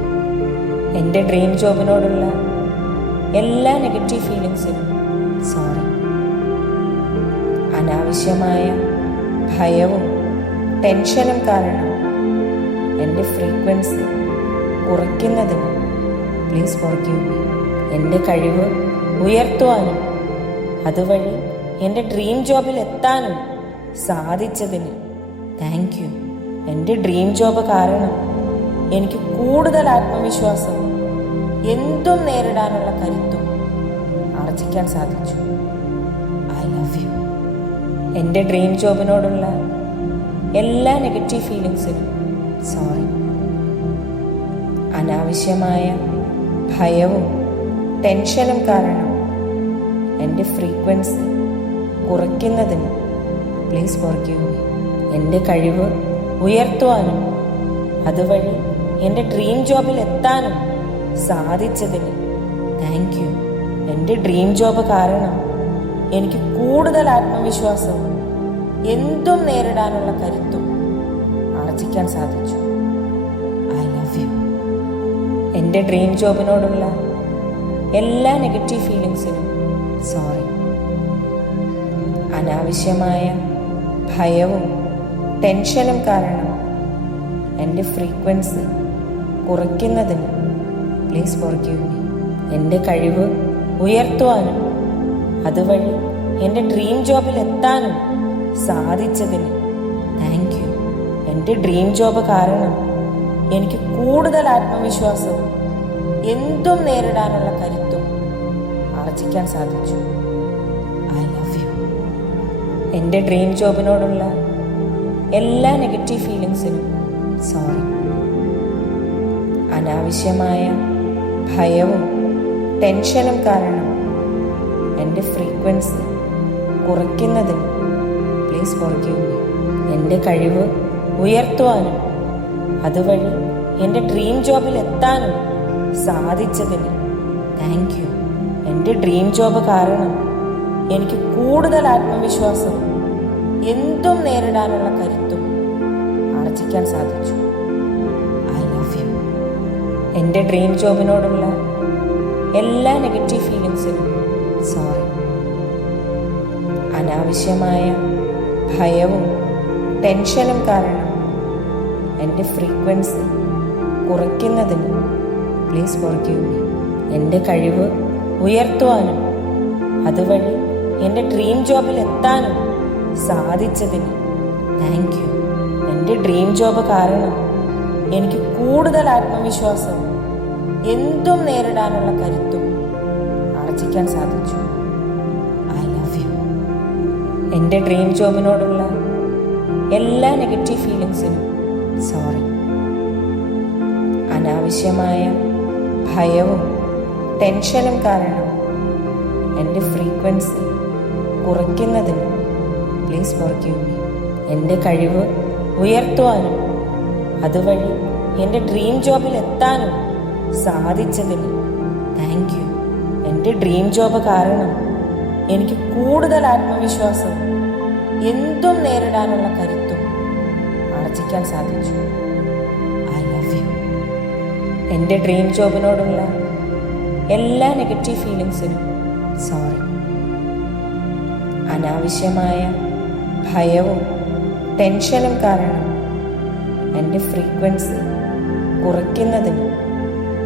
എൻ്റെ ഡ്രീം ജോബിനോടുള്ള എല്ലാ നെഗറ്റീവ് ഫീലിങ്സിനും സോറി. അനാവശ്യമായ ഭയവും ടെൻഷനും കാരണം എൻ്റെ ഫ്രീക്വൻസി കുറയ്ക്കുന്നതിന് പ്ലീസ് ഫോർഗീവ് മീ. എൻ്റെ കഴിവ് ഉയർത്തുവാനും അതുവഴി എൻ്റെ ഡ്രീം ജോബിൽ എത്താനും സാധിച്ചതിന് താങ്ക് യു. എൻ്റെ ഡ്രീം ജോബ് കാരണം എനിക്ക് കൂടുതൽ ആത്മവിശ്വാസവും എന്തും നേരിടാനുള്ള കരുത്തും ആർജിക്കാൻ സാധിച്ചു. I love you. എൻ്റെ ഡ്രീം ജോബിനോടുള്ള എല്ലാ നെഗറ്റീവ് ഫീലിങ്സിനും സോറി. അനാവശ്യമായ ഭയവും ടെൻഷനും കാരണം എൻ്റെ ഫ്രീക്വൻസി കുറയ്ക്കുന്നതിന് പ്ലീസ് ഫോർഗീവ് മീ. എൻ്റെ കഴിവ് ഉയർത്തുവാനും അതുവഴി എൻ്റെ ഡ്രീം ജോബിൽ എത്താനും സാധിച്ചതിന് താങ്ക് യു. എൻ്റെ ഡ്രീം ജോബ് കാരണം എനിക്ക് കൂടുതൽ ആത്മവിശ്വാസവും എന്തും നേരിടാനുള്ള കരുത്തും ആർജിക്കാൻ സാധിച്ചു. I love you. എൻ്റെ ഡ്രീം ജോബിനോടുള്ള എല്ലാ നെഗറ്റീവ് ഫീലിങ്സിനും സോറി. അനാവശ്യമായ ഭയവും ടെൻഷനും കാരണം എൻ്റെ ഫ്രീക്വൻസി കുറയ്ക്കുന്നതിന് പ്ലീസ് ഫോർഗീവ് മീ. എൻ്റെ കഴിവ് ഉയർത്തുവാനും അതുവഴി എൻ്റെ ഡ്രീം ജോബിൽ എത്താനും സാധിച്ചതിന് താങ്ക് യു. എൻ്റെ ഡ്രീം ജോബ് കാരണം എനിക്ക് കൂടുതൽ ആത്മവിശ്വാസവും എന്തും നേരിടാനുള്ള കരുത്തും ആർജിക്കാൻ സാധിച്ചു. I love you. എൻ്റെ ഡ്രീം ജോബിനോടുള്ള എല്ലാ നെഗറ്റീവ് ഫീലിങ്സിനും സോറി. അനാവശ്യമായ ഭയവും ടെൻഷനും കാരണം എൻ്റെ ഫ്രീക്വൻസി കുറയ്ക്കുന്നതിന് പ്ലീസ് ഫോർഗീവ് മീ. എൻ്റെ കഴിവ് ഉയർത്തുവാനും അതുവഴി എൻ്റെ ഡ്രീം ജോബിൽ എത്താനും സാധിച്ചതിന് താങ്ക് യു. എൻ്റെ ഡ്രീം ജോബ് കാരണം എനിക്ക് കൂടുതൽ ആത്മവിശ്വാസവും എന്തും നേരിടാനുള്ള കരുത്തും ആർജിക്കാൻ സാധിച്ചു. I love you. എൻ്റെ ഡ്രീം ജോബിനോടുള്ള എല്ലാ നെഗറ്റീവ് ഫീലിങ്സിനും സോറി. അനാവശ്യമായ ഭയവും ടെൻഷനും കാരണം എൻ്റെ ഫ്രീക്വൻസി കുറയ്ക്കുന്നതിന് പ്ലീസ് ഫോർഗീവ് മീ. എൻ്റെ കഴിവ് ഉയർത്തുവാനും അതുവഴി എൻ്റെ ഡ്രീം ജോബിൽ എത്താനും സാധിച്ചതിന് താങ്ക് യു. എൻ്റെ ഡ്രീം ജോബ് കാരണം എനിക്ക് കൂടുതൽ ആത്മവിശ്വാസവും എന്തും നേരിടാനുള്ള കരുത്തും ആർജിക്കാൻ സാധിച്ചു. I love you. എൻ്റെ ഡ്രീം ജോബിനോടുള്ള എല്ലാ നെഗറ്റീവ് ഫീലിങ്സിനും സോറി. അനാവശ്യമായ ഭയവും ടെൻഷനും കാരണം എൻ്റെ ഫ്രീക്വൻസി കുറയ്ക്കുന്നതിന് പ്ലീസ് ഫോർഗീവ് മീ. എൻ്റെ കഴിവ് ഉയർത്തുവാനും അതുവഴി എൻ്റെ ഡ്രീം ജോബിൽ എത്താനും സാധിച്ചതിന് താങ്ക് യു. എൻ്റെ ഡ്രീം ജോബ് കാരണം എനിക്ക് കൂടുതൽ ആത്മവിശ്വാസവും എന്തും നേരിടാനുള്ള കരുത്തും ആർജിക്കാൻ സാധിച്ചു. I love you. എൻ്റെ ഡ്രീം ജോബിനോടുള്ള എല്ലാ നെഗറ്റീവ് ഫീലിങ്സിനും സോറി. അനാവശ്യമായ ഭയവും ടെൻഷനും കാരണം എൻ്റെ ഫ്രീക്വൻസി കുറയ്ക്കുന്നതിന്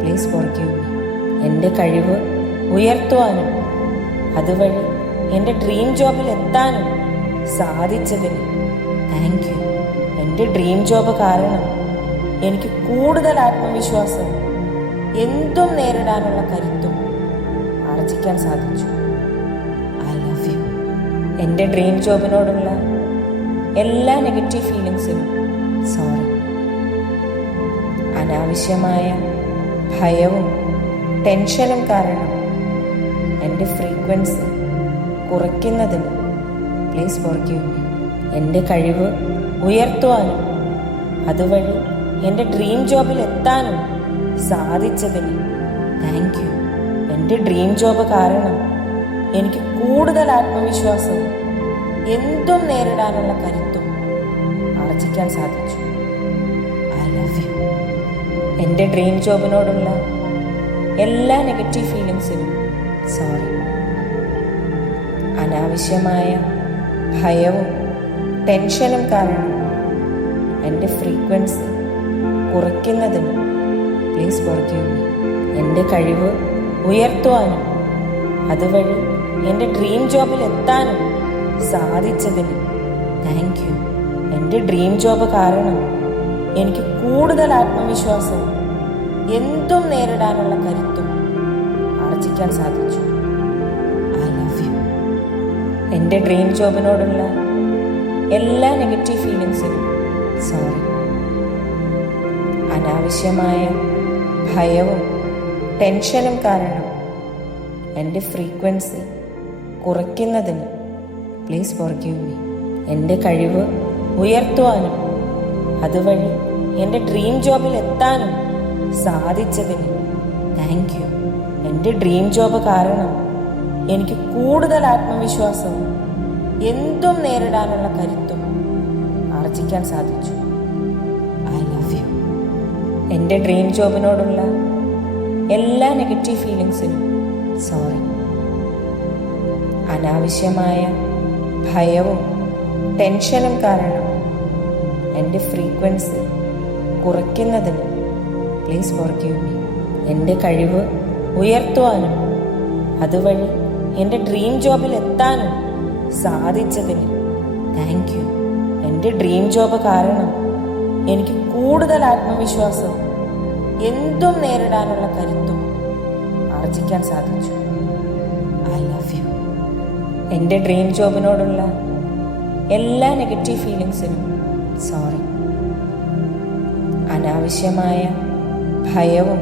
പ്ലീസ് ഫോർഗീവ് മീ. എൻ്റെ കഴിവ് ഉയർത്തുവാനും അതുവഴി എൻ്റെ ഡ്രീം ജോബിൽ എത്താനും സാധിച്ചതിന് താങ്ക് യു. എൻ്റെ ഡ്രീം ജോബ് കാരണം എനിക്ക് കൂടുതൽ ആത്മവിശ്വാസവും എന്തും നേരിടാനുള്ള കരുത്തും ആർജിക്കാൻ സാധിച്ചു. I love you. എൻ്റെ ഡ്രീം ജോബിനോടുള്ള എല്ലാ നെഗറ്റീവ് ഫീലിങ്സിനും സോറി. അനാവശ്യമായ ഭയവും ടെൻഷനും കാരണം എൻ്റെ ഫ്രീക്വൻസി കുറയ്ക്കുന്നതിന് പ്ലീസ് ഫോർഗീവ് മീ. എൻ്റെ കഴിവ് ഉയർത്തുവാനും അതുവഴി എൻ്റെ ഡ്രീം ജോബിൽ എത്താനും സാധിച്ചതിന് താങ്ക് യു. എൻ്റെ ഡ്രീം ജോബ് കാരണം എനിക്ക് കൂടുതൽ ആത്മവിശ്വാസവും എന്തും നേരിടാനുള്ള കരുത്തും ആർജിക്കാൻ സാധിച്ചു. I love you. എൻ്റെ ഡ്രീം ജോബിനോടുള്ള എല്ലാ നെഗറ്റീവ് ഫീലിങ്സിനും സോറി. അനാവശ്യമായ ഭയവും ടെൻഷനും കാരണം എൻ്റെ ഫ്രീക്വൻസി കുറയ്ക്കുന്നതിന് പ്ലീസ് ഫോർഗീവ് മീ. എൻ്റെ കഴിവ് ഉയർത്തുവാനും അതുവഴി എൻ്റെ ഡ്രീം ജോബിൽ എത്താനും സാധിച്ചതിന് താങ്ക് യു. എൻ്റെ ഡ്രീം ജോബ് കാരണം എനിക്ക് കൂടുതൽ ആത്മവിശ്വാസവും എന്തും നേരിടാനുള്ള കരുത്തും ആർജിക്കാൻ സാധിച്ചു. I love you. എൻ്റെ ഡ്രീം ജോബിനോടുള്ള എല്ലാ നെഗറ്റീവ് ഫീലിങ്സിനും സോറി. അനാവശ്യമായ ഭയവും ടെൻഷനും കാരണം എൻ്റെ ഫ്രീക്വൻസി കുറയ്ക്കുന്നതിന് പ്ലീസ് ഫോർഗീവ് മീ. എൻ്റെ കഴിവ് ഉയർത്തുവാനും അതുവഴി എൻ്റെ ഡ്രീം ജോബിൽ എത്താനും സാധിച്ചതിന് താങ്ക് യു. എൻ്റെ ഡ്രീം ജോബ് കാരണം എനിക്ക് കൂടുതൽ ആത്മവിശ്വാസവും എന്തും നേരിടാനുള്ള കരുത്തും ആർജിക്കാൻ സാധിച്ചു. I love you. എൻ്റെ ഡ്രീം ജോബിനോടുള്ള എല്ലാ നെഗറ്റീവ് ഫീലിങ്സിനും സോറി. അനാവശ്യമായ ഭയവും ടെൻഷനും കാരണം എൻ്റെ ഫ്രീക്വൻസി കുറയ്ക്കുന്നതിന് പ്ലീസ് ഫോർഗീവ് മീ. എൻ്റെ കഴിവ് ഉയർത്തുവാനും അതുവഴി എൻ്റെ ഡ്രീം ജോബിൽ എത്താനും സാധിച്ചതിന് താങ്ക് യു. എൻ്റെ ഡ്രീം ജോബ് കാരണം എനിക്ക് കൂടുതൽ ആത്മവിശ്വാസവും എന്തും നേരിടാനുള്ള കരുത്തും ആർജിക്കാൻ സാധിച്ചു. I love you. എൻ്റെ ഡ്രീം ജോബിനോടുള്ള എല്ലാ നെഗറ്റീവ് ഫീലിങ്സിനും സോറി. അനാവശ്യമായ ഭയവും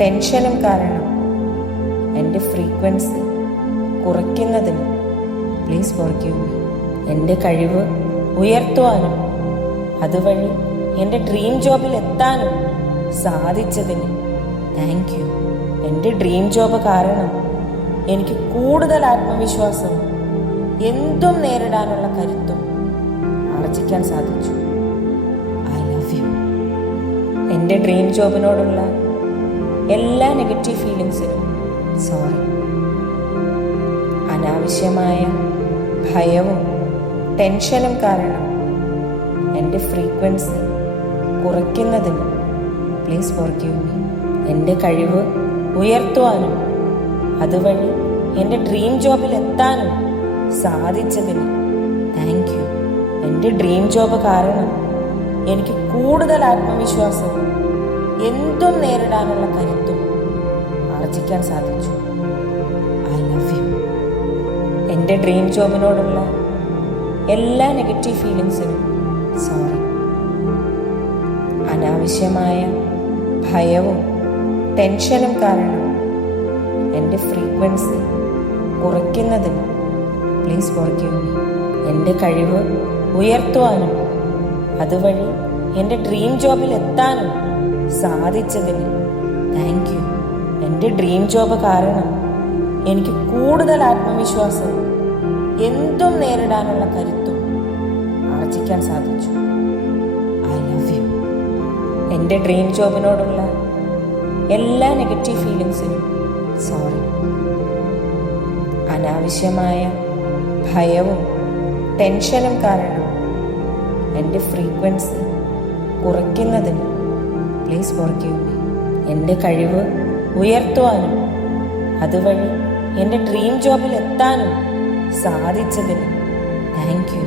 ടെൻഷനും കാരണം എൻ്റെ ഫ്രീക്വൻസി കുറയ്ക്കുന്നതിന് പ്ലീസ് ഫോർഗീവ് മീ. എൻ്റെ കഴിവ് ഉയർത്തുവാനും അതുവഴി എൻ്റെ ഡ്രീം ജോബിൽ എത്താനും സാധിച്ചതിന് താങ്ക് യു. എൻ്റെ ഡ്രീം ജോബ് കാരണം എനിക്ക് കൂടുതൽ ആത്മവിശ്വാസവും എന്തും നേരിടാനുള്ള കരുത്തും ആർജിക്കാൻ സാധിച്ചു. I love you. എൻ്റെ ഡ്രീം ജോബിനോടുള്ള എല്ലാ നെഗറ്റീവ് ഫീലിങ്സിനും സോറി. അനാവശ്യമായ ഭയവും ടെൻഷനും കാരണം എൻ്റെ ഫ്രീക്വൻസി കുറയ്ക്കുന്നതിന് പ്ലീസ് ഫോർഗീവ് മീ. എൻ്റെ കഴിവ് ഉയർത്തുവാനും അതുവഴി എൻ്റെ ഡ്രീം ജോബിൽ എത്താനും സാധിച്ചതിന് താങ്ക് യു. എൻ്റെ ഡ്രീം ജോബ് കാരണം എനിക്ക് കൂടുതൽ ആത്മവിശ്വാസവും എന്തും നേരിടാനുള്ള കരുത്തും ആർജിക്കാൻ സാധിച്ചു. I love you. എൻ്റെ ഡ്രീം ജോബിനോടുള്ള എല്ലാ നെഗറ്റീവ് ഫീലിങ്സിനും സോറി. അനാവശ്യമായ ഭയവും ടെൻഷനും കാരണം എൻ്റെ ഫ്രീക്വൻസി കുറയ്ക്കുന്നതിന് പ്ലീസ് ഫോർഗീവ് മീ. എൻ്റെ കഴിവ് ഉയർത്തുവാനും അതുവഴി എൻ്റെ ഡ്രീം ജോബിൽ എത്താനും സാധിച്ചതിന് താങ്ക് യു. എൻ്റെ ഡ്രീം ജോബ് കാരണം എനിക്ക് കൂടുതൽ ആത്മവിശ്വാസവും എന്തും നേരിടാനുള്ള കരുത്തും ആർജിക്കാൻ സാധിച്ചു. I love you. എൻ്റെ ഡ്രീം ജോബിനോടുള്ള എല്ലാ നെഗറ്റീവ് ഫീലിങ്സിനും സോറി. അനാവശ്യമായ ഭയവും ടെൻഷനും കാരണം എൻ്റെ ഫ്രീക്വൻസി കുറയ്ക്കുന്നതിന് പ്ലീസ് ഫോർഗീവ് മീ. എൻ്റെ കഴിവ് ഉയർത്തുവാനും അതുവഴി എൻ്റെ ഡ്രീം ജോബിൽ എത്താനും സാധിച്ചതിന് താങ്ക് യു.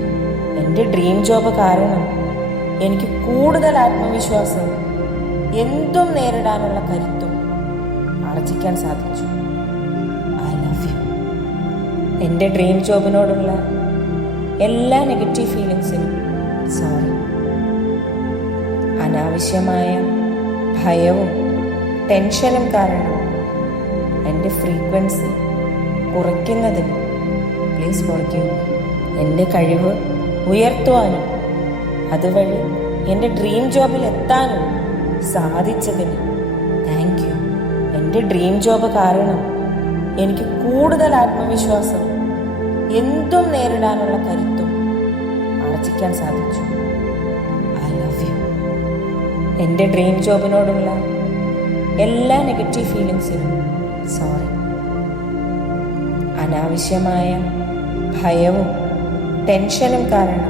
എൻ്റെ ഡ്രീം ജോബ് കാരണം എനിക്ക് കൂടുതൽ ആത്മവിശ്വാസവും എന്തും നേരിടാനുള്ള കരുത്തും ആർജിക്കാൻ സാധിച്ചു. I love you. എൻ്റെ ഡ്രീം ജോബിനോടുള്ള എല്ലാ നെഗറ്റീവ് ഫീലിങ്സിനും സോറി. അനാവശ്യമായ ഭയവും ടെൻഷനും കാരണം എൻ്റെ ഫ്രീക്വൻസി കുറയ്ക്കുന്നതിന് പ്ലീസ് ഫോർഗീവ് മീ. എൻ്റെ കഴിവ് ഉയർത്തുവാനും അതുവഴി എൻ്റെ ഡ്രീം ജോബിൽ എത്താനും സാധിച്ചതിന് താങ്ക് യു. എൻ്റെ ഡ്രീം ജോബ് കാരണം എനിക്ക് കൂടുതൽ ആത്മവിശ്വാസവും എന്തും നേരിടാനുള്ള കരുത്തും ആർജിക്കാൻ സാധിച്ചു. I love you. എൻ്റെ ഡ്രീം ജോബിനോടുള്ള എല്ലാ നെഗറ്റീവ് ഫീലിങ്സിനും സോറി. അനാവശ്യമായ ഭയവും ടെൻഷനും കാരണം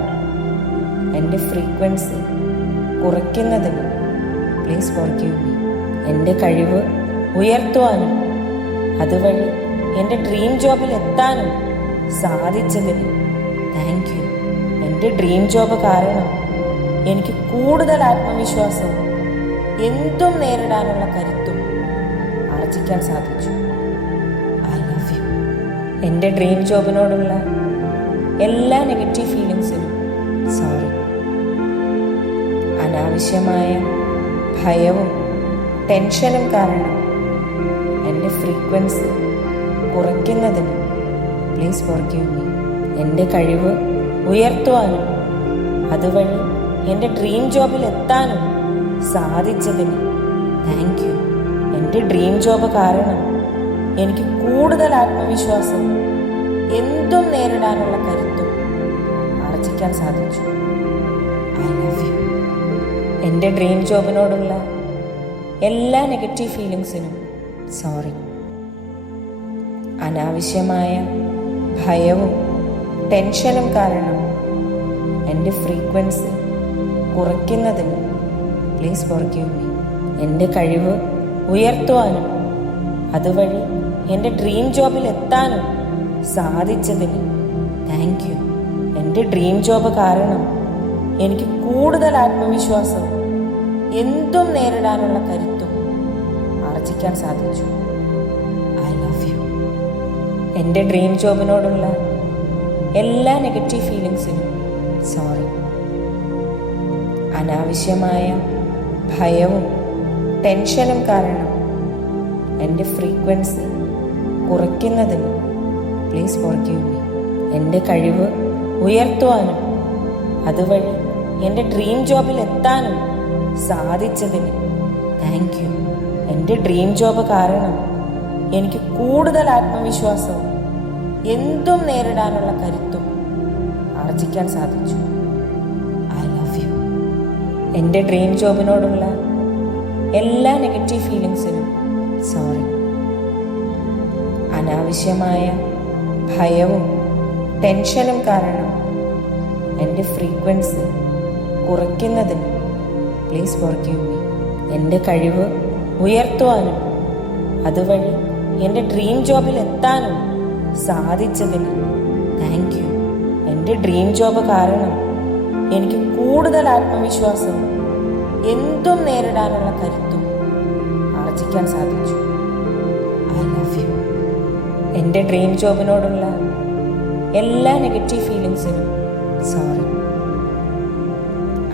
എൻ്റെ ഫ്രീക്വൻസി കുറയ്ക്കുന്നതിന് പ്ലീസ് ഫോർഗീവ് മീ. എൻ്റെ കഴിവ് ഉയർത്തുവാനും അതുവഴി എൻ്റെ ഡ്രീം ജോബിൽ എത്താനും സാധിച്ചതിന് താങ്ക് യു. എൻ്റെ ഡ്രീം ജോബ് കാരണം എനിക്ക് കൂടുതൽ ആത്മവിശ്വാസവും എന്തും നേരിടാനുള്ള കരുത്തും ആർജിക്കാൻ സാധിച്ചു. I love you. എൻ്റെ ഡ്രീം ജോബിനോടുള്ള എല്ലാ നെഗറ്റീവ് ഫീലിങ്സിനും സോറി. അനാവശ്യമായ ഭയവും ടെൻഷനും കാരണം എൻ്റെ ഫ്രീക്വൻസി കുറയ്ക്കുന്നതിന് പ്ലീസ് ഫോർഗീവ് മീ. എൻ്റെ കഴിവ് ഉയർത്തുവാനും അതുവഴി എൻ്റെ ഡ്രീം ജോബിൽ എത്താനും സാധിച്ചതിന് താങ്ക് യു. എൻ്റെ ഡ്രീം ജോബ് കാരണം എനിക്ക് കൂടുതൽ ആത്മവിശ്വാസവും എന്തും നേരിടാനുള്ള കരുത്തും ആർജിക്കാൻ സാധിച്ചു. I love you. എൻ്റെ ഡ്രീം ജോബിനോടുള്ള എല്ലാ നെഗറ്റീവ് ഫീലിങ്സിനും സോറി. അനാവശ്യമായ ഭയവും ടെൻഷനും കാരണം എൻ്റെ ഫ്രീക്വൻസി കുറയ്ക്കുന്നതിന് പ്ലീസ് ഫോർഗീവ് മീ. എൻ്റെ കഴിവ് ഉയർത്തുവാനും അതുവഴി എൻ്റെ ഡ്രീം ജോബിൽ എത്താനും സാധിച്ചതിന് താങ്ക് യു. എൻ്റെ ഡ്രീം ജോബ് കാരണം എനിക്ക് കൂടുതൽ ആത്മവിശ്വാസവും എന്തും നേരിടാനുള്ള കരുത്തും ആർജിക്കാൻ സാധിച്ചു. I love you. എൻ്റെ ഡ്രീം ജോബിനോടുള്ള എല്ലാ നെഗറ്റീവ് ഫീലിങ്സിനും സോറി. അനാവശ്യമായ ഭയവും ടെൻഷനും കാരണം എൻ്റെ ഫ്രീക്വൻസി കുറയ്ക്കുന്നതിന് പ്ലീസ് ഫോർഗീവ് മീ. എൻ്റെ കഴിവ് ഉയർത്തുവാനും അതുവഴി എൻ്റെ ഡ്രീം ജോബിൽ എത്താനും സാധിച്ചതിന് താങ്ക് യു. എൻ്റെ ഡ്രീം ജോബ് കാരണം എനിക്ക് കൂടുതൽ ആത്മവിശ്വാസവും എന്തും നേരിടാനുള്ള കരുത്തും ആർജിക്കാൻ സാധിച്ചു. I love you. എൻ്റെ ഡ്രീം ജോബിനോടുള്ള എല്ലാ നെഗറ്റീവ് ഫീലിങ്സിനും സോറി. അനാവശ്യമായ ഭയവും ടെൻഷനും കാരണം എൻ്റെ ഫ്രീക്വൻസി കുറയ്ക്കുന്നതിന് പ്ലീസ് ഫോർഗീവ് മീ. എൻ്റെ കഴിവ് ഉയർത്തുവാനും അതുവഴി എൻ്റെ ഡ്രീം ജോബിൽ എത്താനും സാധിച്ചതിന് താങ്ക് യു. എൻ്റെ ഡ്രീം ജോബ് കാരണം എനിക്ക് കൂടുതൽ ആത്മവിശ്വാസവും എന്തും നേരിടാനുള്ള കരുത്തും ആർജിക്കാൻ സാധിച്ചു. I love you. എൻ്റെ ഡ്രീം ജോബിനോടുള്ള എല്ലാ നെഗറ്റീവ് ഫീലിങ്സിനും സോറി.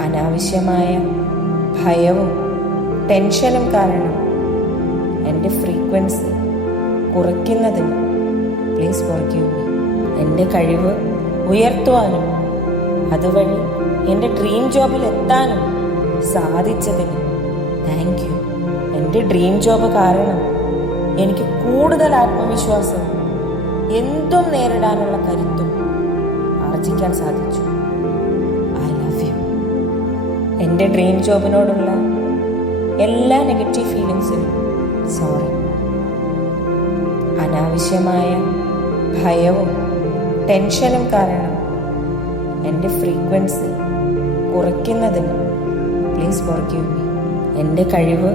അനാവശ്യമായ ഭയവും ടെൻഷനും കാരണം എൻ്റെ ഫ്രീക്വൻസി കുറയ്ക്കുന്നതിന് പ്ലീസ് ഫോർഗീവ് മീ. എൻ്റെ കഴിവ് ഉയർത്തുവാനും അതുവഴി എൻ്റെ ഡ്രീം ജോബിൽ എത്താനും സാധിച്ചതിന് താങ്ക് യു. എൻ്റെ ഡ്രീം ജോബ് കാരണം എനിക്ക് കൂടുതൽ ആത്മവിശ്വാസവും എന്തും നേരിടാനുള്ള കരുത്തും ആർജിക്കാൻ സാധിച്ചു. I love you. എൻ്റെ ഡ്രീം ജോബിനോടുള്ള എല്ലാ നെഗറ്റീവ് ഫീലിങ്സിനും സോറി. അനാവശ്യമായ ഭയവും ടെൻഷനും കാരണം എൻ്റെ ഫ്രീക്വൻസി കുറയ്ക്കുന്നതിന് പ്ലീസ് ഫോർഗീവ് മീ. എൻ്റെ കഴിവ്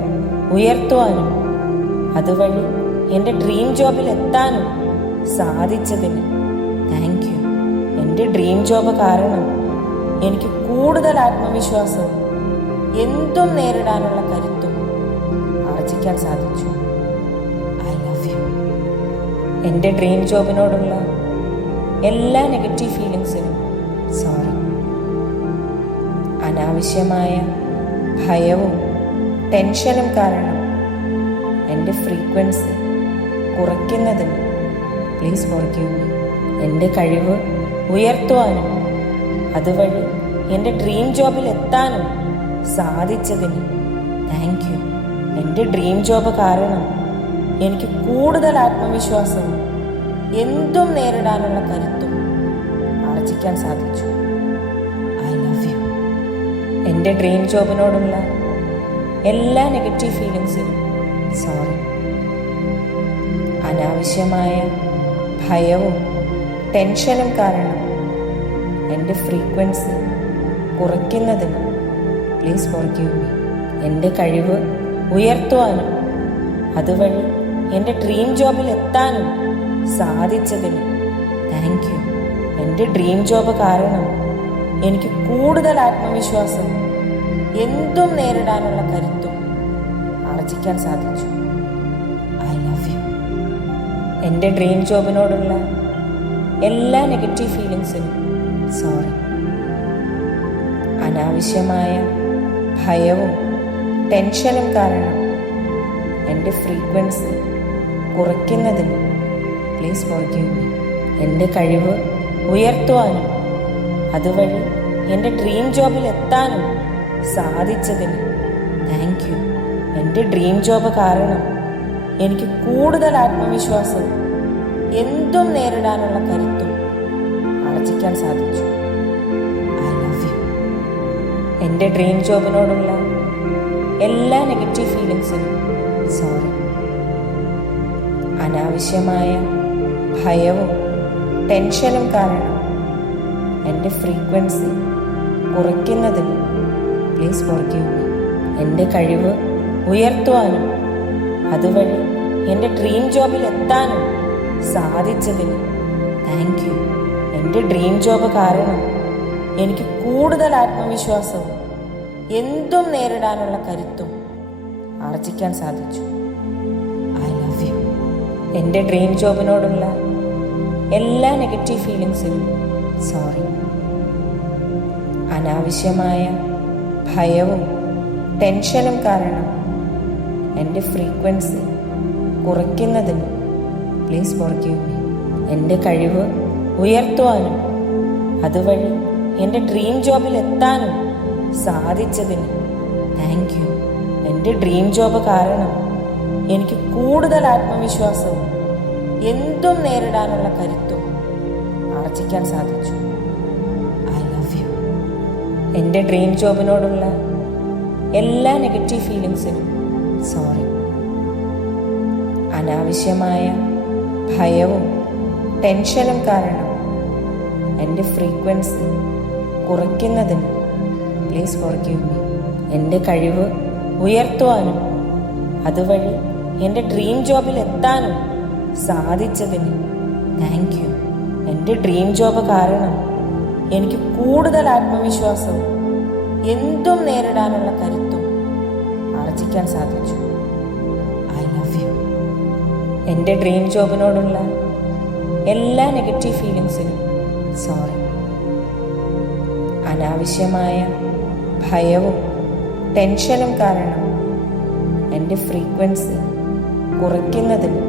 ഉയർത്തുവാനും അതുവഴി എൻ്റെ ഡ്രീം ജോബിൽ എത്താനും സാധിച്ചതിന് താങ്ക് യു. എൻ്റെ ഡ്രീം ജോബ് കാരണം എനിക്ക് കൂടുതൽ ആത്മവിശ്വാസവും എന്തും നേരിടാനുള്ള കരുത്തും ആർജിക്കാൻ സാധിച്ചു. I love you. എൻ്റെ ഡ്രീം ജോബിനോടുള്ള എല്ലാ നെഗറ്റീവ് ഫീലിങ്സിനും സോറി. അനാവശ്യമായ ഭയവും ടെൻഷനും കാരണം എൻ്റെ ഫ്രീക്വൻസി കുറയ്ക്കുന്നതിന് പ്ലീസ് ഫോർഗീവ് മീ. എൻ്റെ കഴിവ് ഉയർത്തുവാനും അതുവഴി എൻ്റെ ഡ്രീം ജോബിൽ എത്താനും സാധിച്ചതിന് താങ്ക് യു. എൻ്റെ ഡ്രീം ജോബ് കാരണം എനിക്ക് കൂടുതൽ ആത്മവിശ്വാസവും എന്തും നേരിടാനുള്ള കരുത്തും ആർജിക്കാൻ സാധിച്ചു. I love you. എൻ്റെ ഡ്രീം ജോബിനോടുള്ള എല്ലാ നെഗറ്റീവ് ഫീലിങ്സിനും സോറി. അനാവശ്യമായ ഭയവും ടെൻഷനും കാരണം എൻ്റെ ഫ്രീക്വൻസി കുറയ്ക്കുന്നതിന് പ്ലീസ് ഫോർഗീവ് മീ. എൻ്റെ കഴിവ് ഉയർത്തുവാനും അതുവഴി എൻ്റെ ഡ്രീം ജോബിൽ എത്താനും സാധിച്ചതിന് താങ്ക് യു. എൻ്റെ ഡ്രീം ജോബ് കാരണം എനിക്ക് കൂടുതൽ ആത്മവിശ്വാസവും എന്തും നേരിടാനുള്ള കരുത്തും ആർജിക്കാൻ സാധിച്ചു. I love you. എൻ്റെ ഡ്രീം ജോബിനോടുള്ള എല്ലാ നെഗറ്റീവ് ഫീലിങ്സിനും സോറി. അനാവശ്യമായ ഭയവും ടെൻഷനും കാരണം എൻ്റെ ഫ്രീക്വൻസി കുറയ്ക്കുന്നതിന് പ്ലീസ് ഫോർഗീവ് മീ. എൻ്റെ കഴിവ് ഉയർത്തുവാനും അതുവഴി എൻ്റെ ഡ്രീം ജോബിൽ എത്താനും സാധിച്ചതിന് താങ്ക് യു. എൻ്റെ ഡ്രീം ജോബ് കാരണം എനിക്ക് കൂടുതൽ ആത്മവിശ്വാസവും എന്തും നേരിടാനുള്ള കരുത്തും ആർജിക്കാൻ സാധിച്ചു. I love you. എൻ്റെ ഡ്രീം ജോബിനോടുള്ള എല്ലാ നെഗറ്റീവ് ഫീലിങ്സിനും സോറി. അനാവശ്യമായ ഭയവും ടെൻഷനും കാരണം എൻ്റെ ഫ്രീക്വൻസി കുറയ്ക്കുന്നതിന് പ്ലീസ് ഫോർഗീവ് മീ. എൻ്റെ കഴിവ് ഉയർത്തുവാനും അതുവഴി എൻ്റെ ഡ്രീം ജോബിൽ എത്താനും സാധിച്ചതിന് താങ്ക് യു. എൻ്റെ ഡ്രീം ജോബ് കാരണം എനിക്ക് കൂടുതൽ ആത്മവിശ്വാസവും എന്തും നേരിടാനുള്ള കരുത്തും ആർജിക്കാൻ സാധിച്ചു. I love you. എൻ്റെ ഡ്രീം ജോബിനോടുള്ള എല്ലാ നെഗറ്റീവ് ഫീലിങ്സിനും സോറി. അനാവശ്യമായ ഭയവും ടെൻഷനും കാരണം എൻ്റെ ഫ്രീക്വൻസി കുറയ്ക്കുന്നതിന് പ്ലീസ് ഫോർഗീവ് മീ. എൻ്റെ കഴിവ് ഉയർത്തുവാനും അതുവഴി എൻ്റെ ഡ്രീം ജോബിൽ എത്താനും സാധിച്ചതിന് താങ്ക് യു. എൻ്റെ ഡ്രീം ജോബ് കാരണം എനിക്ക് കൂടുതൽ ആത്മവിശ്വാസവും എന്തും നേരിടാനുള്ള കരുത്തും ആർജിക്കാൻ സാധിച്ചു. I love you. എൻ്റെ ഡ്രീം ജോബിനോടുള്ള എല്ലാ നെഗറ്റീവ് ഫീലിങ്സിനും സോറി. അനാവശ്യമായ ഭയവും ടെൻഷനും കാരണം എൻ്റെ ഫ്രീക്വൻസി കുറയ്ക്കുന്നതിന് പ്ലീസ് ഫോർഗീവ് മീ. എൻ്റെ കഴിവ് ഉയർത്തുവാനും അതുവഴി എൻ്റെ ഡ്രീം ജോബിൽ എത്താനും സാധിച്ചതിന് താങ്ക് യു. എൻ്റെ ഡ്രീം ജോബ് കാരണം എനിക്ക് കൂടുതൽ ആത്മവിശ്വാസവും എന്തും നേരിടാനുള്ള കരുത്തും ആർജിക്കാൻ സാധിച്ചു. I love you. എൻ്റെ ഡ്രീം ജോബിനോടുള്ള എല്ലാ നെഗറ്റീവ് ഫീലിങ്സിനും സോറി. അനാവശ്യമായ ഭയവും ടെൻഷനും കാരണം എൻ്റെ ഫ്രീക്വൻസി കുറയ്ക്കുന്നതിന്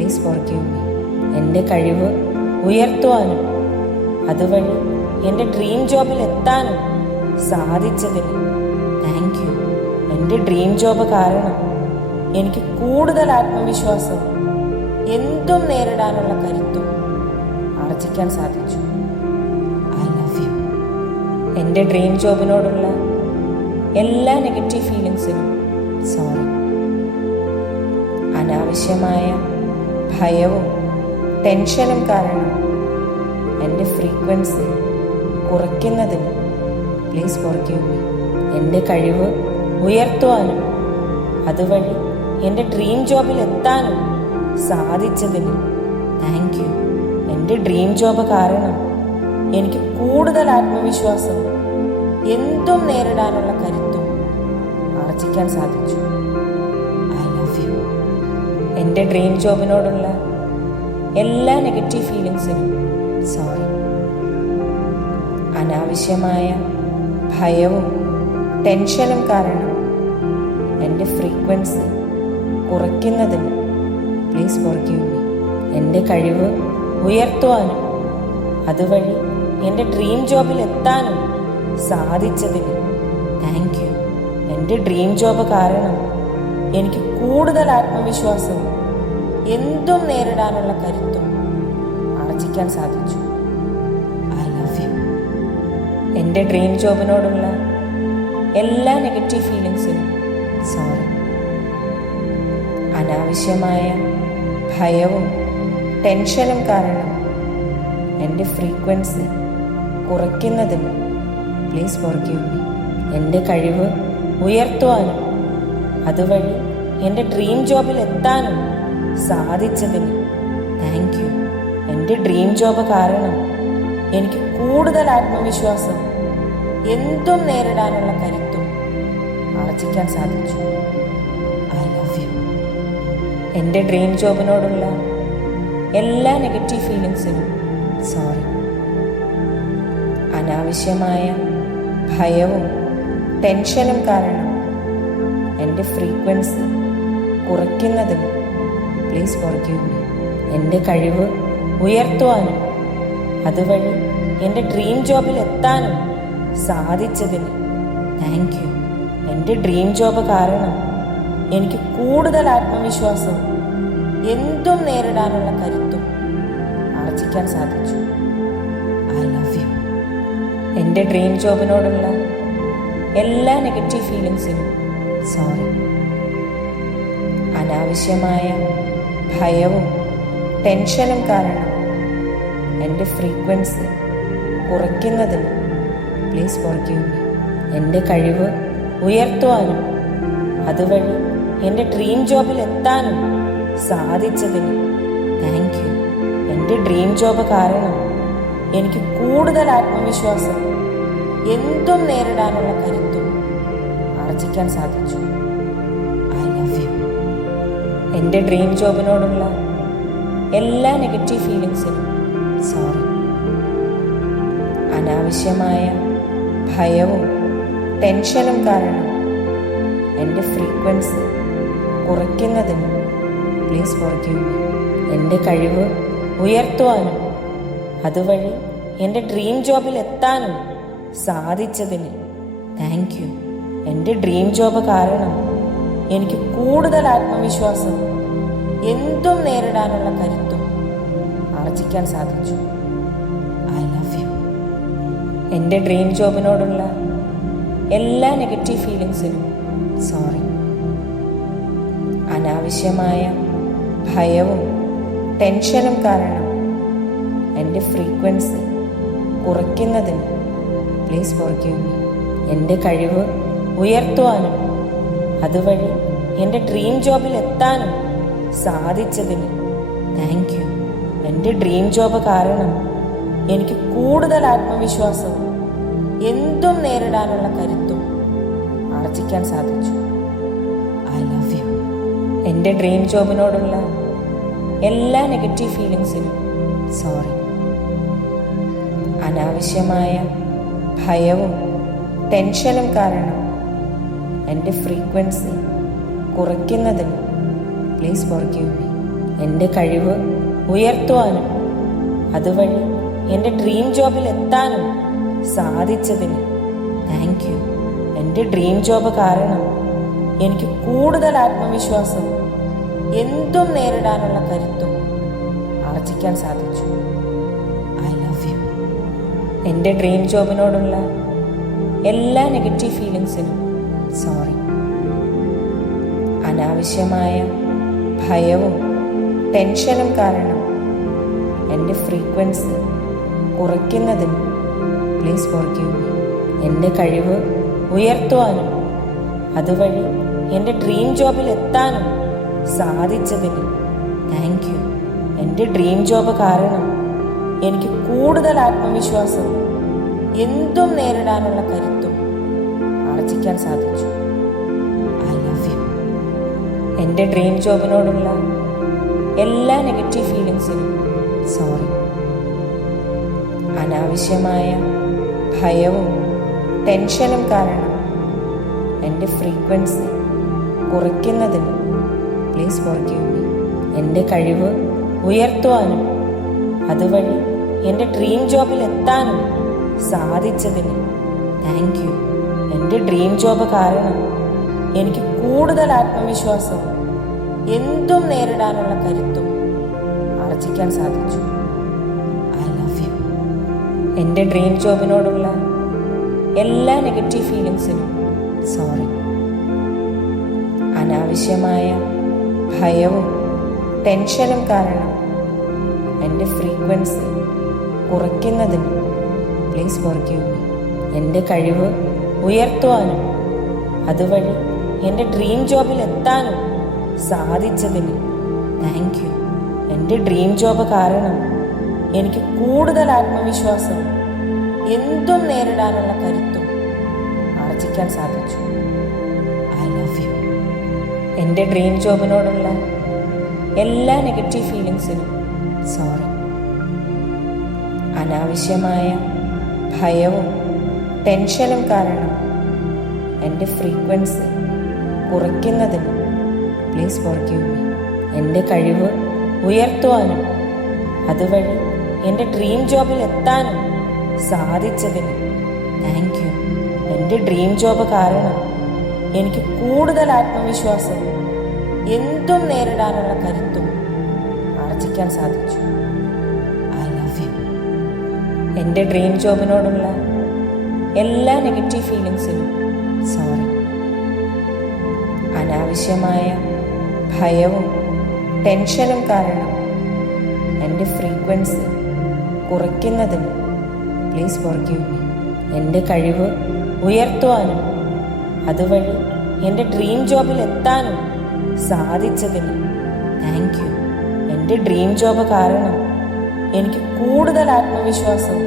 പ്ലീസ് ഫോർഗീവ് മീ. എൻ്റെ കഴിവ് ഉയർത്തുവാനും അതുവഴി എൻ്റെ ഡ്രീം ജോബിൽ എത്താനും സാധിച്ചതിന് താങ്ക് യു. എൻ്റെ ഡ്രീം ജോബ് കാരണം എനിക്ക് കൂടുതൽ ആത്മവിശ്വാസവും എന്തും നേരിടാനുള്ള കരുത്തും ആർജിക്കാൻ സാധിച്ചു. I love you. എൻ്റെ ഡ്രീം ജോബിനോടുള്ള എല്ലാ നെഗറ്റീവ് ഫീലിങ്സിനും സോറി. അനാവശ്യമായ ഭയവും ടെൻഷനും കാരണം എൻ്റെ ഫ്രീക്വൻസി കുറയ്ക്കുന്നതിന് പ്ലീസ് ഫോർഗീവ് മീ. എൻ്റെ കഴിവ് ഉയർത്തുവാനും അതുവഴി എൻ്റെ ഡ്രീം ജോബിൽ എത്താനും സാധിച്ചതിന് താങ്ക് യു. എൻ്റെ ഡ്രീം ജോബ് കാരണം എനിക്ക് കൂടുതൽ ആത്മവിശ്വാസവും എന്തും നേരിടാനുള്ള കരുത്തും ആർജിക്കാൻ സാധിച്ചു. I love you. എൻ്റെ ഡ്രീം ജോബിനോടുള്ള എല്ലാ നെഗറ്റീവ് ഫീലിങ്സിനും സോറി. അനാവശ്യമായ ഭയവും ടെൻഷനും കാരണം എൻ്റെ ഫ്രീക്വൻസി കുറയ്ക്കുന്നതിന് പ്ലീസ് ഫോർഗീവ് മീ. എൻ്റെ കഴിവ് ഉയർത്തുവാനും അതുവഴി എൻ്റെ ഡ്രീം ജോബിൽ എത്താനും സാധിച്ചതിന് താങ്ക് യു. എൻ്റെ ഡ്രീം ജോബ് കാരണം എനിക്ക് കൂടുതൽ ആത്മവിശ്വാസവും എന്തും നേരിടാനുള്ള കരുത്തും ആർജിക്കാൻ സാധിച്ചു. I love you. എൻ്റെ ഡ്രീം ജോബിനോടുള്ള എല്ലാ നെഗറ്റീവ് ഫീലിങ്സിനും സോറി. അനാവശ്യമായ ഭയവും ടെൻഷനും കാരണം എൻ്റെ ഫ്രീക്വൻസി കുറയ്ക്കുന്നതിന് പ്ലീസ് ഫോർഗീവ് മീ. എൻ്റെ കഴിവ് ഉയർത്തുവാനും അതുവഴി എൻ്റെ ഡ്രീം ജോബിൽ എത്താനും സാധിച്ചതിന് താങ്ക് യു. എൻ്റെ ഡ്രീം ജോബ് കാരണം എനിക്ക് കൂടുതൽ ആത്മവിശ്വാസം എന്തും നേരിടാനുള്ള കരുത്തും ആർജിക്കാൻ സാധിച്ചു. I love you. എൻ്റെ ഡ്രീം ജോബിനോടുള്ള എല്ലാ നെഗറ്റീവ് ഫീലിങ്സിനും സോറി. അനാവശ്യമായ ഭയവും ടെൻഷനും കാരണം എൻ്റെ ഫ്രീക്വൻസി കുറയ്ക്കുന്നതിന് പ്ലീസ് ഫോർഗീവ് മീ. എൻ്റെ കഴിവ് ഉയർത്തുവാനും അതുവഴി എൻ്റെ ഡ്രീം ജോബിൽ എത്താനും സാധിച്ചതിന് താങ്ക് യു. എൻ്റെ ഡ്രീം ജോബ് കാരണം എനിക്ക് കൂടുതൽ ആത്മവിശ്വാസവും എന്തും നേരിടാനുള്ള കരുത്തും ആർജിക്കാൻ സാധിച്ചു. I love you. എൻ്റെ ഡ്രീം ജോബിനോടുള്ള എല്ലാ നെഗറ്റീവ് ഫീലിങ്സിനും സോറി. അനാവശ്യമായ ഭയവും ടെൻഷനും കാരണം എൻ്റെ ഫ്രീക്വൻസി കുറയ്ക്കുന്നതിന് പ്ലീസ് ഫോർഗീവ് മീ. എൻ്റെ കഴിവ് ഉയർത്തുവാനും അതുവഴി എൻ്റെ ഡ്രീം ജോബിൽ എത്താനും സാധിച്ചതിന് താങ്ക് യു. എൻ്റെ ഡ്രീം ജോബ് കാരണം എനിക്ക് കൂടുതൽ ആത്മവിശ്വാസം എന്തും നേരിടാനുള്ള കരുത്തും ആർജിക്കാൻ സാധിച്ചു. I love you. എൻ്റെ ഡ്രീം ജോബിനോടുള്ള എല്ലാ നെഗറ്റീവ് ഫീലിങ്സിനും സോറി. അനാവശ്യമായ ഭയവും ടെൻഷനും കാരണം എൻ്റെ ഫ്രീക്വൻസി കുറയ്ക്കുന്നതിന് പ്ലീസ് ഫോർഗീവ് മീ. എൻ്റെ കഴിവ് ഉയർത്തുവാനും അതുവഴി എൻ്റെ ഡ്രീം ജോബിൽ എത്താനും സാധിച്ചതിന് താങ്ക് യു. എൻ്റെ ഡ്രീം ജോബ് കാരണം എനിക്ക് കൂടുതൽ ആത്മവിശ്വാസം എന്തും നേരിടാനുള്ള കരുത്തും ആർജിക്കാൻ സാധിച്ചു. I love you. എൻ്റെ ഡ്രീം ജോബിനോടുള്ള എല്ലാ നെഗറ്റീവ് ഫീലിങ്സിനും സോറി. അനാവശ്യമായ ഭയവും ടെൻഷനും കാരണം എൻ്റെ ഫ്രീക്വൻസി കുറയ്ക്കുന്നതിന് പ്ലീസ് ഫോർഗീവ് മീ. എൻ്റെ കഴിവ് ഉയർത്തുവാനും അതുവഴി എൻ്റെ ഡ്രീം ജോബിൽ എത്താനും സാധിച്ചതിന് താങ്ക് യു. എൻ്റെ ഡ്രീം ജോബ് കാരണം എനിക്ക് കൂടുതൽ ആത്മവിശ്വാസവും എന്തും നേരിടാനുള്ള കരുത്തും ആർജിക്കാൻ സാധിച്ചു. I love you. എൻ്റെ ഡ്രീം ജോബിനോടുള്ള എല്ലാ നെഗറ്റീവ് ഫീലിങ്സിനും സോറി. അനാവശ്യമായ ഭയവും ടെൻഷനും കാരണം എൻ്റെ ഫ്രീക്വൻസി കുറയ്ക്കുന്നതിന് പ്ലീസ് ഫോർഗീവ് മീ. എൻ്റെ കഴിവ് ഉയർത്തുവാനും അതുവഴി എൻ്റെ ഡ്രീം ജോബിൽ എത്താനും സാധിച്ചതിന് താങ്ക് യു. എൻ്റെ ഡ്രീം ജോബ് കാരണം എനിക്ക് കൂടുതൽ ആത്മവിശ്വാസവും എന്തും നേരിടാനുള്ള കരുത്തും ആർജിക്കാൻ സാധിച്ചു. I love you. എൻ്റെ ഡ്രീം ജോബിനോടുള്ള എല്ലാ നെഗറ്റീവ് ഫീലിങ്സിനും സോറി. അനാവശ്യമായ ഭയവും ടെൻഷനും കാരണം എൻ്റെ ഫ്രീക്വൻസി കുറയ്ക്കുന്നതിന് പ്ലീസ് ഫോർഗീവ് മീ. എൻ്റെ കഴിവ് ഉയർത്തുവാനും അതുവഴി എൻ്റെ ഡ്രീം ജോബിൽ എത്താനും സാധിച്ചതിന് താങ്ക് യു. എൻ്റെ ഡ്രീം ജോബ് കാരണം എനിക്ക് കൂടുതൽ ആത്മവിശ്വാസവും എന്തും നേരിടാനുള്ള കരുത്തും ആർജിക്കാൻ സാധിച്ചു. I love you. എൻ്റെ ഡ്രീം ജോബിനോടുള്ള എല്ലാ നെഗറ്റീവ് ഫീലിങ്സിനും സോറി. അനാവശ്യമായ ഭയവും ടെൻഷനും കാരണം എൻ്റെ ഫ്രീക്വൻസി കുറയ്ക്കുന്നതിന് പ്ലീസ് ഫോർഗീവ് മീ. എൻ്റെ കഴിവ് ഉയർത്തുവാനും അതുവഴി എൻ്റെ ഡ്രീം ജോബിൽ എത്താനും സാധിച്ചതിന് താങ്ക് യു. എൻ്റെ ഡ്രീം ജോബ് കാരണം എനിക്ക് കൂടുതൽ ആത്മവിശ്വാസവും എന്തും നേരിടാനുള്ള കരുത്തും ആർജിക്കാൻ സാധിച്ചു. I love you. എൻ്റെ ഡ്രീം ജോബിനോടുള്ള എല്ലാ നെഗറ്റീവ് ഫീലിങ്സിനും സോറി. അനാവശ്യമായ ഭയവും ടെൻഷനും കാരണം എൻ്റെ ഫ്രീക്വൻസി കുറയ്ക്കുന്നതിന് പ്ലീസ് ഫോർഗീവ് മീ. എൻ്റെ കഴിവ് ഉയർത്തുവാനും അതുവഴി എൻ്റെ ഡ്രീം ജോബിൽ എത്താനും സാധിച്ചതിന് താങ്ക് യു. എൻ്റെ ഡ്രീം ജോബ് കാരണം എനിക്ക് കൂടുതൽ ആത്മവിശ്വാസവും എന്തും നേരിടാനുള്ള കരുത്തും ആർജിക്കാൻ സാധിച്ചു. I love you. എൻ്റെ ഡ്രീം ജോബിനോടുള്ള എല്ലാ നെഗറ്റീവ് ഫീലിങ്സിനും സോറി. അനാവശ്യമായ ഭയവും ടെൻഷനും കാരണം എൻ്റെ ഫ്രീക്വൻസി കുറയ്ക്കുന്നതിന് പ്ലീസ് ഫോർഗീവ് മീ. എൻ്റെ കഴിവ് ഉയർത്തുവാനും അതുവഴി എൻ്റെ ഡ്രീം ജോബിൽ എത്താനും സാധിച്ചതിന് താങ്ക് യു. എൻ്റെ ഡ്രീം ജോബ് കാരണം എനിക്ക് കൂടുതൽ ആത്മവിശ്വാസവും എന്തും നേരിടാനുള്ള കരുത്തും ആർജിക്കാൻ സാധിച്ചു. I love you. എൻ്റെ ഡ്രീം ജോബിനോടുള്ള എല്ലാ നെഗറ്റീവ് ഫീലിങ്സിനും സോറി. അനാവശ്യമായ ഭയവും ടെൻഷനും കാരണം എൻ്റെ ഫ്രീക്വൻസി കുറയ്ക്കുന്നതിന് പ്ലീസ് ഫോർഗീവ് മീ. എൻ്റെ കഴിവ് ഉയർത്തുവാനും അതുവഴി എൻ്റെ ഡ്രീം ജോബിൽ എത്താനും സാധിച്ചതിന് താങ്ക് യു. എൻ്റെ ഡ്രീം ജോബ് കാരണം എനിക്ക് കൂടുതൽ ആത്മവിശ്വാസവും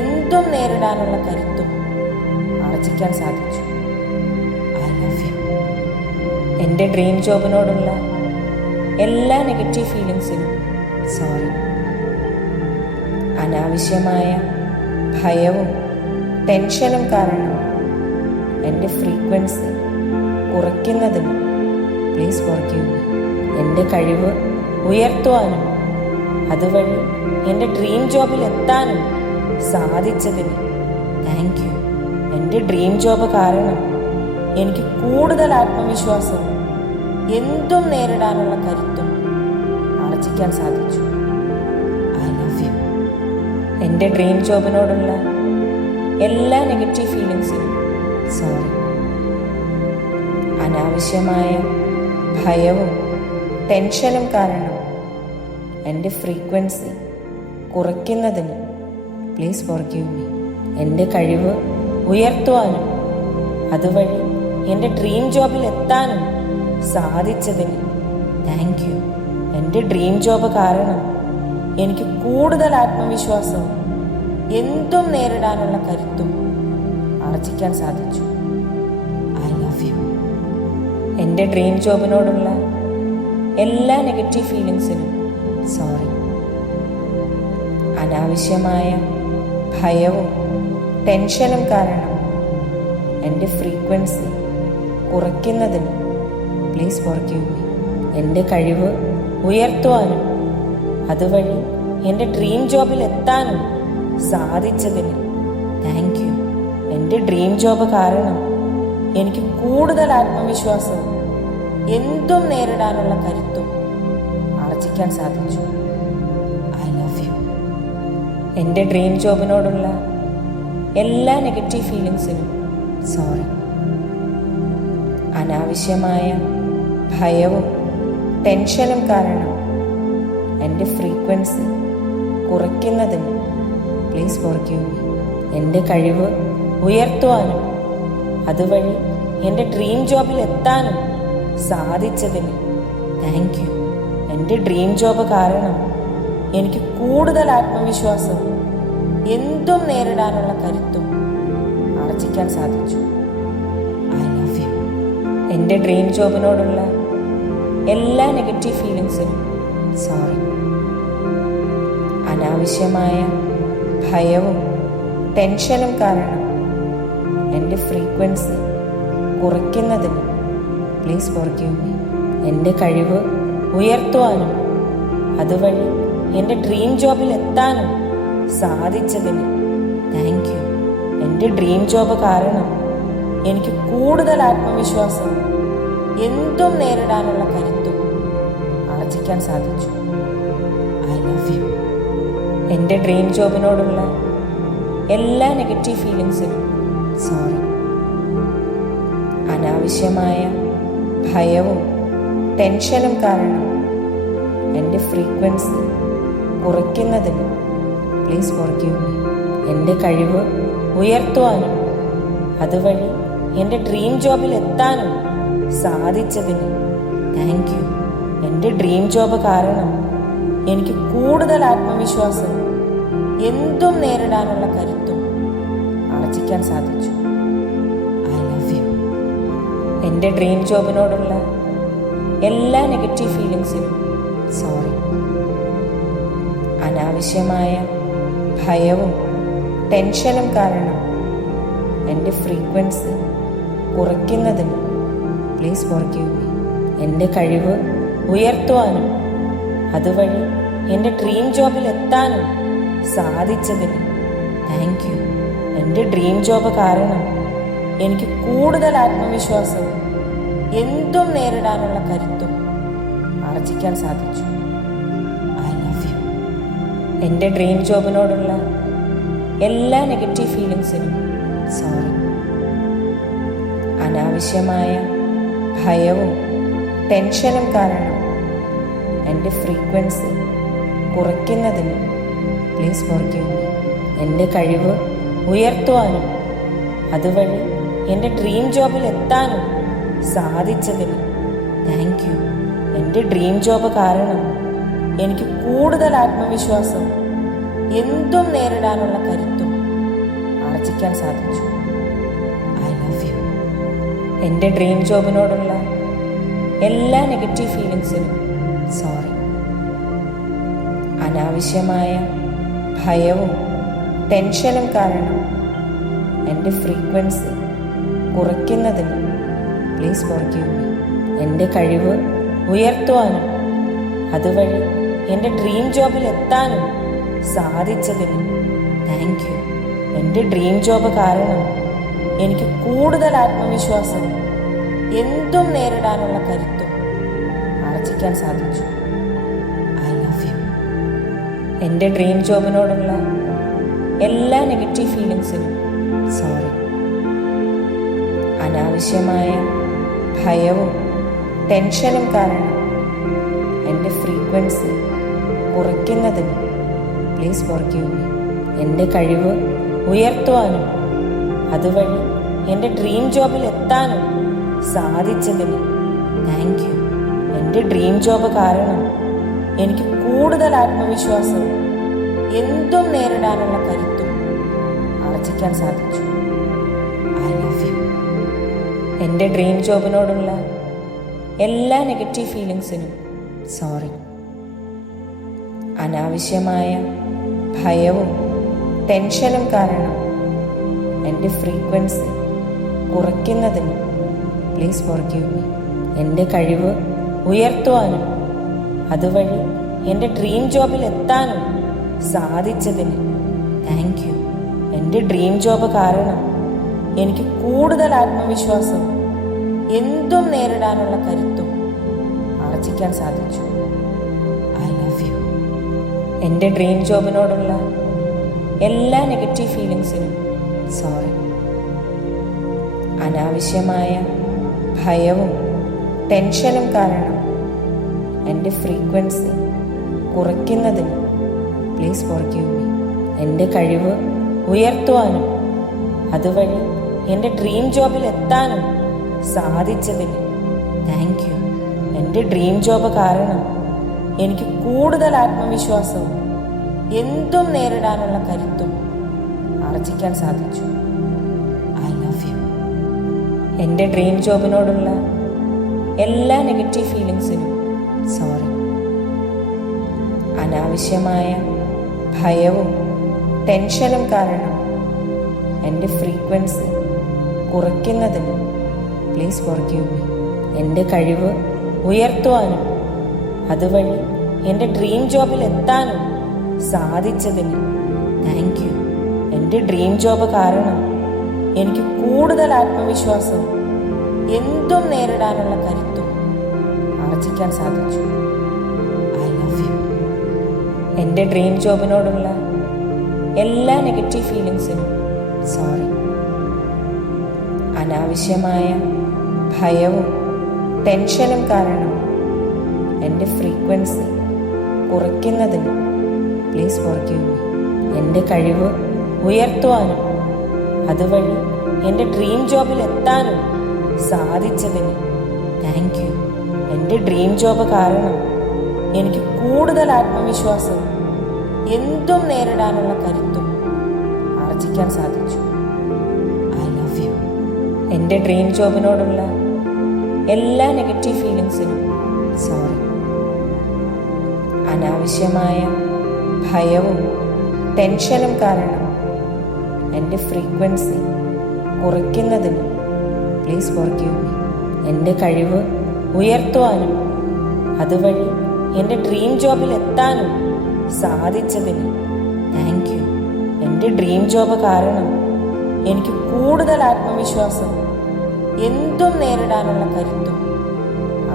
എന്തും നേരിടാനുള്ള കരുത്തും ആർജിക്കാൻ സാധിച്ചു. I love you. എൻ്റെ ഡ്രീം ജോബിനോടുള്ള എല്ലാ നെഗറ്റീവ് ഫീലിങ്സിനും സോറി. അനാവശ്യമായ ഭയവും ടെൻഷനും കാരണം എൻ്റെ ഫ്രീക്വൻസി കുറയ്ക്കുന്നതിന് പ്ലീസ് ഫോർഗീവ് മീ. എൻ്റെ കഴിവ് ഉയർത്തുവാനും അതുവഴി എൻ്റെ ഡ്രീം ജോബിൽ എത്താനും സാധിച്ചതിന് താങ്ക് യു. എൻ്റെ ഡ്രീം ജോബ് കാരണം എനിക്ക് കൂടുതൽ ആത്മവിശ്വാസവും എന്തും നേരിടാനുള്ള കരുത്തും ആർജിക്കാൻ സാധിച്ചു. I love you. എൻ്റെ ഡ്രീം ജോബിനോടുള്ള എല്ലാ നെഗറ്റീവ് ഫീലിങ്സിനും സോറി. അനാവശ്യമായ ഭയവും ടെൻഷനും കാരണം എൻ്റെ ഫ്രീക്വൻസി കുറയ്ക്കുന്നതിന് പ്ലീസ് ഫോർഗീവ് മീ. എൻ്റെ കഴിവ് ഉയർത്തുവാനും അതുവഴി എൻ്റെ ഡ്രീം ജോബിൽ എത്താനും സാധിച്ചതിന് താങ്ക് യു. എൻ്റെ ഡ്രീം ജോബ് കാരണം എനിക്ക് കൂടുതൽ ആത്മവിശ്വാസവും എന്തും നേരിടാനുള്ള കരുത്തും ആർജിക്കാൻ സാധിച്ചു. I love you. എൻ്റെ ഡ്രീം ജോബിനോടുള്ള എല്ലാ നെഗറ്റീവ് ഫീലിങ്സിനും സോറി. അനാവശ്യമായ ഭയവും ടെൻഷനും കാരണം എൻ്റെ ഫ്രീക്വൻസി കുറയ്ക്കുന്നതിന് പ്ലീസ് ഫോർഗീവ് മീ. എൻ്റെ കഴിവ് ഉയർത്തുവാനും അതുവഴി എൻ്റെ ഡ്രീം ജോബിൽ എത്താനും സാധിച്ചതിന് താങ്ക് യു. എൻ്റെ ഡ്രീം ജോബ് കാരണം എനിക്ക് കൂടുതൽ ആത്മവിശ്വാസവും എന്തും നേരിടാനുള്ള കരുത്തും ആർജിക്കാൻ സാധിച്ചു. I love you. എൻ്റെ ഡ്രീം ജോബിനോടുള്ള എല്ലാ നെഗറ്റീവ് ഫീലിങ്സിനും സോറി. അനാവശ്യമായ ഭയവും ടെൻഷനും കാരണം എൻ്റെ ഫ്രീക്വൻസി കുറയ്ക്കുന്നതിന് പ്ലീസ് ഫോർഗീവ് മീ. എൻ്റെ കഴിവ് ഉയർത്തുവാനും അതുവഴി എൻ്റെ ഡ്രീം ജോബിൽ എത്താനും സാധിച്ചതിന് താങ്ക് യു. എൻ്റെ ഡ്രീം ജോബ് കാരണം എനിക്ക് കൂടുതൽ ആത്മവിശ്വാസവും എന്തും നേരിടാനുള്ള കരുത്തും ആർജിക്കാൻ സാധിച്ചു. I love you. എൻ്റെ ഡ്രീം ജോബിനോടുള്ള എല്ലാ നെഗറ്റീവ് ഫീലിങ്സിനും സോറി. അനാവശ്യമായ ഭയവും ടെൻഷനും കാരണം എൻ്റെ ഫ്രീക്വൻസി കുറയ്ക്കുന്നതിന് പ്ലീസ് ഫോർഗീവ് മീ. എൻ്റെ കഴിവ് ഉയർത്തുവാനും അതുവഴി എൻ്റെ ഡ്രീം ജോബിൽ എത്താനും സാധിച്ചതിന് താങ്ക് യു. എൻ്റെ ഡ്രീം ജോബ് കാരണം എനിക്ക് കൂടുതൽ ആത്മവിശ്വാസവും എന്തും നേരിടാനുള്ള കരുത്തും ആർജിക്കാൻ സാധിച്ചു. I love you. എൻ്റെ ഡ്രീം ജോബിനോടുള്ള എല്ലാ നെഗറ്റീവ് ഫീലിങ്സിനും സോറി. അനാവശ്യമായ ഭയവും ടെൻഷനും കാരണം എൻ്റെ ഫ്രീക്വൻസി കുറയ്ക്കുന്നതിന് പ്ലീസ് ഫോർഗീവ് മീ. എൻ്റെ കഴിവ് ഉയർത്തുവാനും അതുവഴി എൻ്റെ ഡ്രീം ജോബിൽ എത്താനും സാധിച്ചതിന് താങ്ക് യു. എൻ്റെ ഡ്രീം ജോബ് കാരണം എനിക്ക് കൂടുതൽ ആത്മവിശ്വാസവും എന്തും നേരിടാനുള്ള കരുത്തും ആർജിക്കാൻ സാധിച്ചു. I love you. എൻ്റെ ഡ്രീം ജോബിനോടുള്ള എല്ലാ നെഗറ്റീവ് ഫീലിങ്സിനും സോറി. അനാവശ്യമായ ഭയവും ടെൻഷനും കാരണം എൻ്റെ ഫ്രീക്വൻസി കുറയ്ക്കുന്നതിന് പ്ലീസ് ഫോർഗീവ് മീ. എൻ്റെ കഴിവ് ഉയർത്തുവാനും അതുവഴി എൻ്റെ ഡ്രീം ജോബിൽ എത്താനും സാധിച്ചതിന് താങ്ക് യു. എൻ്റെ ഡ്രീം ജോബ് കാരണം എനിക്ക് കൂടുതൽ ആത്മവിശ്വാസവും എന്തും നേരിടാനുള്ള കരുത്തും ആർജിക്കാൻ സാധിച്ചു. I love you. എൻ്റെ ഡ്രീം ജോബിനോടുള്ള എല്ലാ നെഗറ്റീവ് ഫീലിങ്സിനും സോറി. അനാവശ്യമായ ഭയവും ടെൻഷനും കാരണം എൻ്റെ ഫ്രീക്വൻസി കുറയ്ക്കുന്നതിന് പ്ലീസ് ഫോർഗീവ് മീ. എൻ്റെ കഴിവ് ഉയർത്തുവാനും അതുവഴി എൻ്റെ ഡ്രീം ജോബിൽ എത്താനും സാധിച്ചതിന് താങ്ക് യു. എൻ്റെ ഡ്രീം ജോബ് കാരണം എനിക്ക് കൂടുതൽ ആത്മവിശ്വാസവും എന്തും നേരിടാനുള്ള കരുത്തും ആർജിക്കാൻ സാധിച്ചു. I love you. എൻ്റെ ഡ്രീം ജോബിനോടുള്ള എല്ലാ നെഗറ്റീവ് ഫീലിങ്സിനും സോറി. അനാവശ്യമായ ഭയവും ടെൻഷനും കാരണം എൻ്റെ ഫ്രീക്വൻസി കുറയ്ക്കുന്നതിന് പ്ലീസ് ഫോർഗീവ് മീ. എൻ്റെ കഴിവ് ഉയർത്തുവാനും അതുവഴി എൻ്റെ ഡ്രീം ജോബിൽ എത്താനും സാധിച്ചതിന് താങ്ക് യു. എൻ്റെ ഡ്രീം ജോബ് കാരണം എനിക്ക് കൂടുതൽ ആത്മവിശ്വാസവും എന്തും നേരിടാനുള്ള കരുത്തും ആർജിക്കാൻ സാധിച്ചു. I love you. എൻ്റെ ഡ്രീം ജോബിനോടുള്ള എല്ലാ നെഗറ്റീവ് ഫീലിങ്സിനും സോറി. അനാവശ്യമായ ഭയവും ടെൻഷനും കാരണം എൻ്റെ ഫ്രീക്വൻസി കുറയ്ക്കുന്നതിന് പ്ലീസ് ഫോർഗീവ് മീ. എൻ്റെ കഴിവ് ഉയർത്തുവാനും അതുവഴി എൻ്റെ ഡ്രീം ജോബിൽ എത്താനും സാധിച്ചതിന് താങ്ക് യു. എൻ്റെ ഡ്രീം ജോബ് കാരണം എനിക്ക് കൂടുതൽ ആത്മവിശ്വാസവും എന്തും നേരിടാനുള്ള കരുത്തും ആർജിക്കാൻ സാധിച്ചു. I love you. എൻ്റെ ഡ്രീം ജോബിനോടുള്ള എല്ലാ നെഗറ്റീവ് ഫീലിങ്സിനും സോറി. അനാവശ്യമായ ഭയവും ടെൻഷനും കാരണം എൻ്റെ ഫ്രീക്വൻസി കുറയ്ക്കുന്നതിന് പ്ലീസ് ഫോർഗീവ് മീ. എൻ്റെ കഴിവ് ഉയർത്തുവാനും അതുവഴി എൻ്റെ ഡ്രീം ജോബിൽ എത്താനും സാധിച്ചതിന് താങ്ക് യു. എൻ്റെ ഡ്രീം ജോബ് കാരണം എനിക്ക് കൂടുതൽ ആത്മവിശ്വാസവും എന്തും നേരിടാനുള്ള കരുത്തും ആർജിക്കാൻ സാധിച്ചു. I love you. എൻ്റെ ഡ്രീം ജോബിനോടുള്ള എല്ലാ നെഗറ്റീവ് ഫീലിങ്സിനും സോറി. അനാവശ്യമായ ഭയവും ടെൻഷനും കാരണം എൻ്റെ ഫ്രീക്വൻസി കുറയ്ക്കുന്നതിന് പ്ലീസ് ഫോർഗീവ് മീ. എൻ്റെ കഴിവ് ഉയർത്തുവാനും അതുവഴി എൻ്റെ ഡ്രീം ജോബിൽ എത്താനും സാധിച്ചതിന് താങ്ക് യു. എൻ്റെ ഡ്രീം ജോബ് കാരണം എനിക്ക് കൂടുതൽ ആത്മവിശ്വാസവും എന്തും നേരിടാനുള്ള കരുത്തും ആർജിക്കാൻ സാധിച്ചു. I love you. എൻ്റെ ഡ്രീം ജോബിനോടുള്ള എല്ലാ നെഗറ്റീവ് ഫീലിങ്സിനും സോറി. അനാവശ്യമായ ഭയവും ടെൻഷനും കാരണം എൻ്റെ ഫ്രീക്വൻസി കുറയ്ക്കുന്നതിന് പ്ലീസ് ഫോർഗീവ് മീ. എൻ്റെ കഴിവ് ഉയർത്തുവാനും അതുവഴി എൻ്റെ ഡ്രീം ജോബിൽ എത്താനും സാധിച്ചതിന് താങ്ക് യു. എൻ്റെ ഡ്രീം ജോബ് കാരണം എനിക്ക് കൂടുതൽ ആത്മവിശ്വാസവും എന്തും നേരിടാനുള്ള കരുത്തും ആർജിക്കാൻ സാധിച്ചു. I love you. എൻ്റെ ഡ്രീം ജോബിനോടുള്ള എല്ലാ നെഗറ്റീവ് ഫീലിങ്സിനും സോറി. അനാവശ്യമായ ഭയവും ടെൻഷനും കാരണം എൻ്റെ ഫ്രീക്വൻസി കുറയ്ക്കുന്നതിന് പ്ലീസ് ഫോർഗീവ് മീ. എൻ്റെ കഴിവ് ഉയർത്തുവാനും അതുവഴി എൻ്റെ ഡ്രീം ജോബിൽ എത്താനും സാധിച്ചതിന് താങ്ക് യു. എൻ്റെ ഡ്രീം ജോബ് കാരണം എനിക്ക് കൂടുതൽ ആത്മവിശ്വാസവും എന്തും നേരിടാനുള്ള കരുത്തും ആർജിക്കാൻ സാധിച്ചു. I love you. എൻ്റെ ഡ്രീം ജോബിനോടുള്ള എല്ലാ നെഗറ്റീവ് ഫീലിങ്സിനും സോറി. അനാവശ്യമായ ഭയവും ടെൻഷനും കാരണം എൻ്റെ ഫ്രീക്വൻസി കുറയ്ക്കുന്നതിന് പ്ലീസ് ഫോർഗീവ് മീ. എൻ്റെ കഴിവ് ഉയർത്തുവാനും അതുവഴി എൻ്റെ ഡ്രീം ജോബിൽ എത്താനും സാധിച്ചതിന് താങ്ക് യു. എൻ്റെ ഡ്രീം ജോബ് കാരണം എനിക്ക് കൂടുതൽ ആത്മവിശ്വാസവും എന്തും നേരിടാനുള്ള കരുത്തും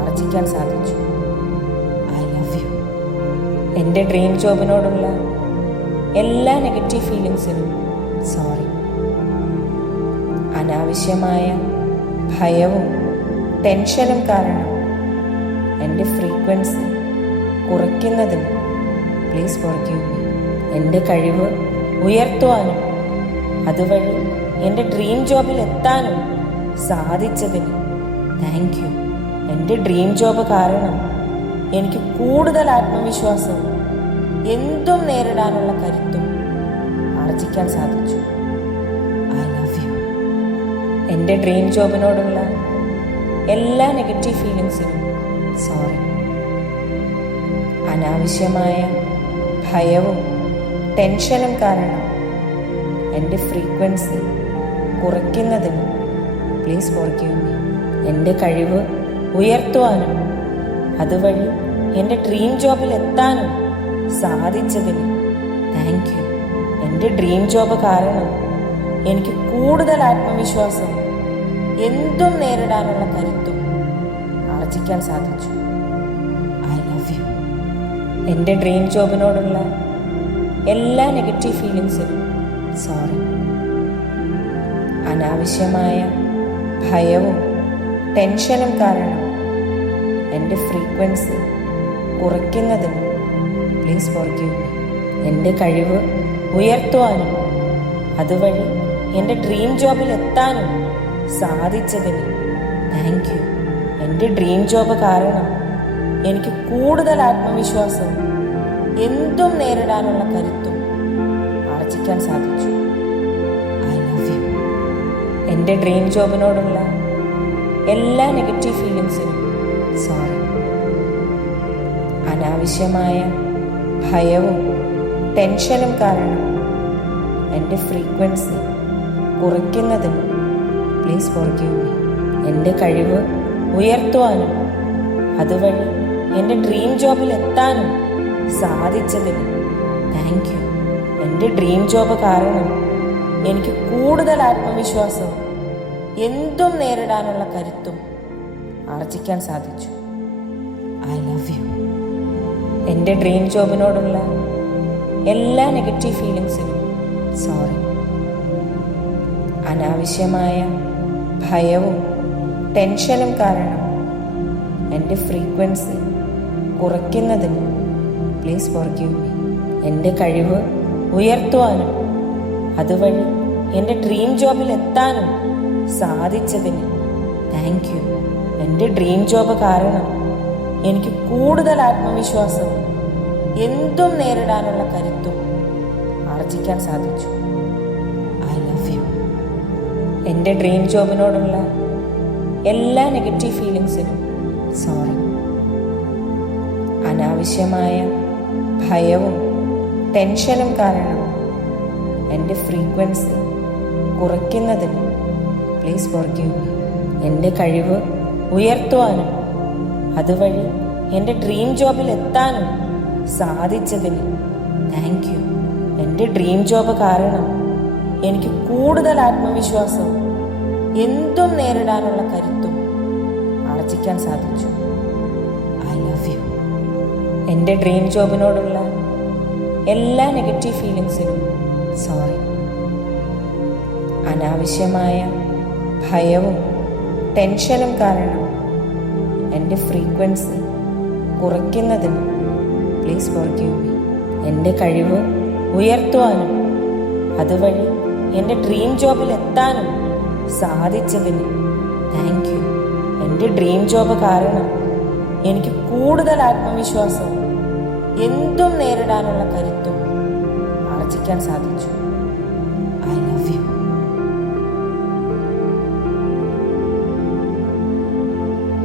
ആർജിക്കാൻ സാധിച്ചു. I love you. എൻ്റെ ഡ്രീം ജോബിനോടുള്ള എല്ലാ നെഗറ്റീവ് ഫീലിങ്സിനും സോറി. അനാവശ്യമായ ഭയവും ടെൻഷനും കാരണം എൻ്റെ ഫ്രീക്വൻസി കുറയ്ക്കുന്നതിന് പ്ലീസ് ഫോർഗീവ് മീ. എൻ്റെ കഴിവ് ഉയർത്തുവാനും അതുവഴി എൻ്റെ ഡ്രീം ജോബിൽ എത്താനും സാധിച്ചതിന് താങ്ക് യു. എൻ്റെ ഡ്രീം ജോബ് കാരണം എനിക്ക് കൂടുതൽ ആത്മവിശ്വാസവും എന്തും നേരിടാനുള്ള കരുത്തും ആർജിക്കാൻ സാധിച്ചു. I love you. എൻ്റെ ഡ്രീം ജോബിനോടുള്ള എല്ലാ നെഗറ്റീവ് ഫീലിങ്സിനും സോറി. അനാവശ്യമായ ഭയവും ടെൻഷനും കാരണം എൻ്റെ ഫ്രീക്വൻസി കുറയ്ക്കുന്നതിന് പ്ലീസ് ഫോർഗീവ് മീ. എൻ്റെ കഴിവ് ഉയർത്തുവാനും അതുവഴി എൻ്റെ ഡ്രീം ജോബിൽ എത്താനും സാധിച്ചതിന് താങ്ക് യു. എൻ്റെ ഡ്രീം ജോബ് കാരണം എനിക്ക് കൂടുതൽ ആത്മവിശ്വാസവും എന്തും നേരിടാനുള്ള കരുത്തും ആർജിക്കാൻ സാധിച്ചു. I love you. എൻ്റെ ഡ്രീം ജോബിനോടുള്ള എല്ലാ നെഗറ്റീവ് ഫീലിങ്സിനും സോറി. അനാവശ്യമായ ഭയവും ടെൻഷനും കാരണം എൻ്റെ ഫ്രീക്വൻസി കുറയ്ക്കുന്നതിന് പ്ലീസ് ഫോർഗീവ് മീ. എൻ്റെ കഴിവ് ഉയർത്തുവാനും അതുവഴി എൻ്റെ ഡ്രീം ജോബിൽ എത്താനും സാധിച്ചതിന് താങ്ക് യു. എൻ്റെ ഡ്രീം ജോബ് കാരണം എനിക്ക് കൂടുതൽ ആത്മവിശ്വാസവും എന്തും നേരിടാനുള്ള കരുത്തും ആർജിക്കാൻ സാധിച്ചു. I love you. എൻ്റെ ഡ്രീം ജോബിനോടുള്ള എല്ലാ നെഗറ്റീവ് ഫീലിങ്സിനും സോറി. അനാവശ്യമായ ഭയവും ടെൻഷനും കാരണം എൻ്റെ ഫ്രീക്വൻസി കുറയ്ക്കുന്നതിന് പ്ലീസ് ഫോർഗീവ് മീ. എൻ്റെ കഴിവ് ഉയർത്തുവാനും അതുവഴി എൻ്റെ ഡ്രീം ജോബിൽ എത്താനും സാധിച്ചതിന് താങ്ക് യു. എൻ്റെ ഡ്രീം ജോബ് കാരണം എനിക്ക് കൂടുതൽ ആത്മവിശ്വാസവും എന്തും നേരിടാനുള്ള കരുത്തും ആർജിക്കാൻ സാധിച്ചു. I love you. എൻ്റെ ഡ്രീം ജോബിനോടുള്ള എല്ലാ നെഗറ്റീവ് ഫീലിങ്സിനും സോറി. അനാവശ്യമായ ഭയവും ടെൻഷനും കാരണം എൻ്റെ ഫ്രീക്വൻസി കുറയ്ക്കുന്നതിന് പ്ലീസ് ഫോർഗീവ് മീ. എൻ്റെ കഴിവ് ഉയർത്തുവാനും അതുവഴി എൻ്റെ ഡ്രീം ജോബിൽ എത്താനും സാധിച്ചതിന് താങ്ക് യു. എൻ്റെ ഡ്രീം ജോബ് കാരണം എനിക്ക് കൂടുതൽ ആത്മവിശ്വാസവും എന്തും നേരിടാനുള്ള കരുത്തും ആർജിക്കാൻ സാധിച്ചു. I love you. എൻ്റെ ഡ്രീം ജോബിനോടുള്ള എല്ലാ നെഗറ്റീവ് ഫീലിങ്സിനും സോറി. അനാവശ്യമായ ഭയവും ടെൻഷനും കാരണം എൻ്റെ ഫ്രീക്വൻസി കുറയ്ക്കുന്നതിന് പ്ലീസ് ഫോർഗീവ് മീ. എൻ്റെ കഴിവ് ഉയർത്തുവാനും അതുവഴി എൻ്റെ ഡ്രീം ജോബിൽ എത്താനും സാധിച്ചതിന് താങ്ക് യു. എൻ്റെ ഡ്രീം ജോബ് കാരണം എനിക്ക് കൂടുതൽ ആത്മവിശ്വാസവും എന്തും നേരിടാനുള്ള കരുത്തും ആർജിക്കാൻ സാധിച്ചു. I love you. എൻ്റെ ഡ്രീം ജോബിനോടുള്ള എല്ലാ നെഗറ്റീവ് ഫീലിങ്സിനും സോറി. അനാവശ്യമായ ഭയവും ടെൻഷനും കാരണം എൻ്റെ ഫ്രീക്വൻസി കുറയ്ക്കുന്നതിന് പ്ലീസ് ഫോർഗീവ് മീ. എൻ്റെ കഴിവ് ഉയർത്തുവാനും അതുവഴി എൻ്റെ ഡ്രീം ജോബിൽ എത്താനും സാധിച്ചതിന് താങ്ക് യു. എൻ്റെ ഡ്രീം ജോബ് കാരണം എനിക്ക് കൂടുതൽ ആത്മവിശ്വാസവും എന്തും നേരിടാനുള്ള കരുത്തും ആർജിക്കാൻ സാധിച്ചു. I love you.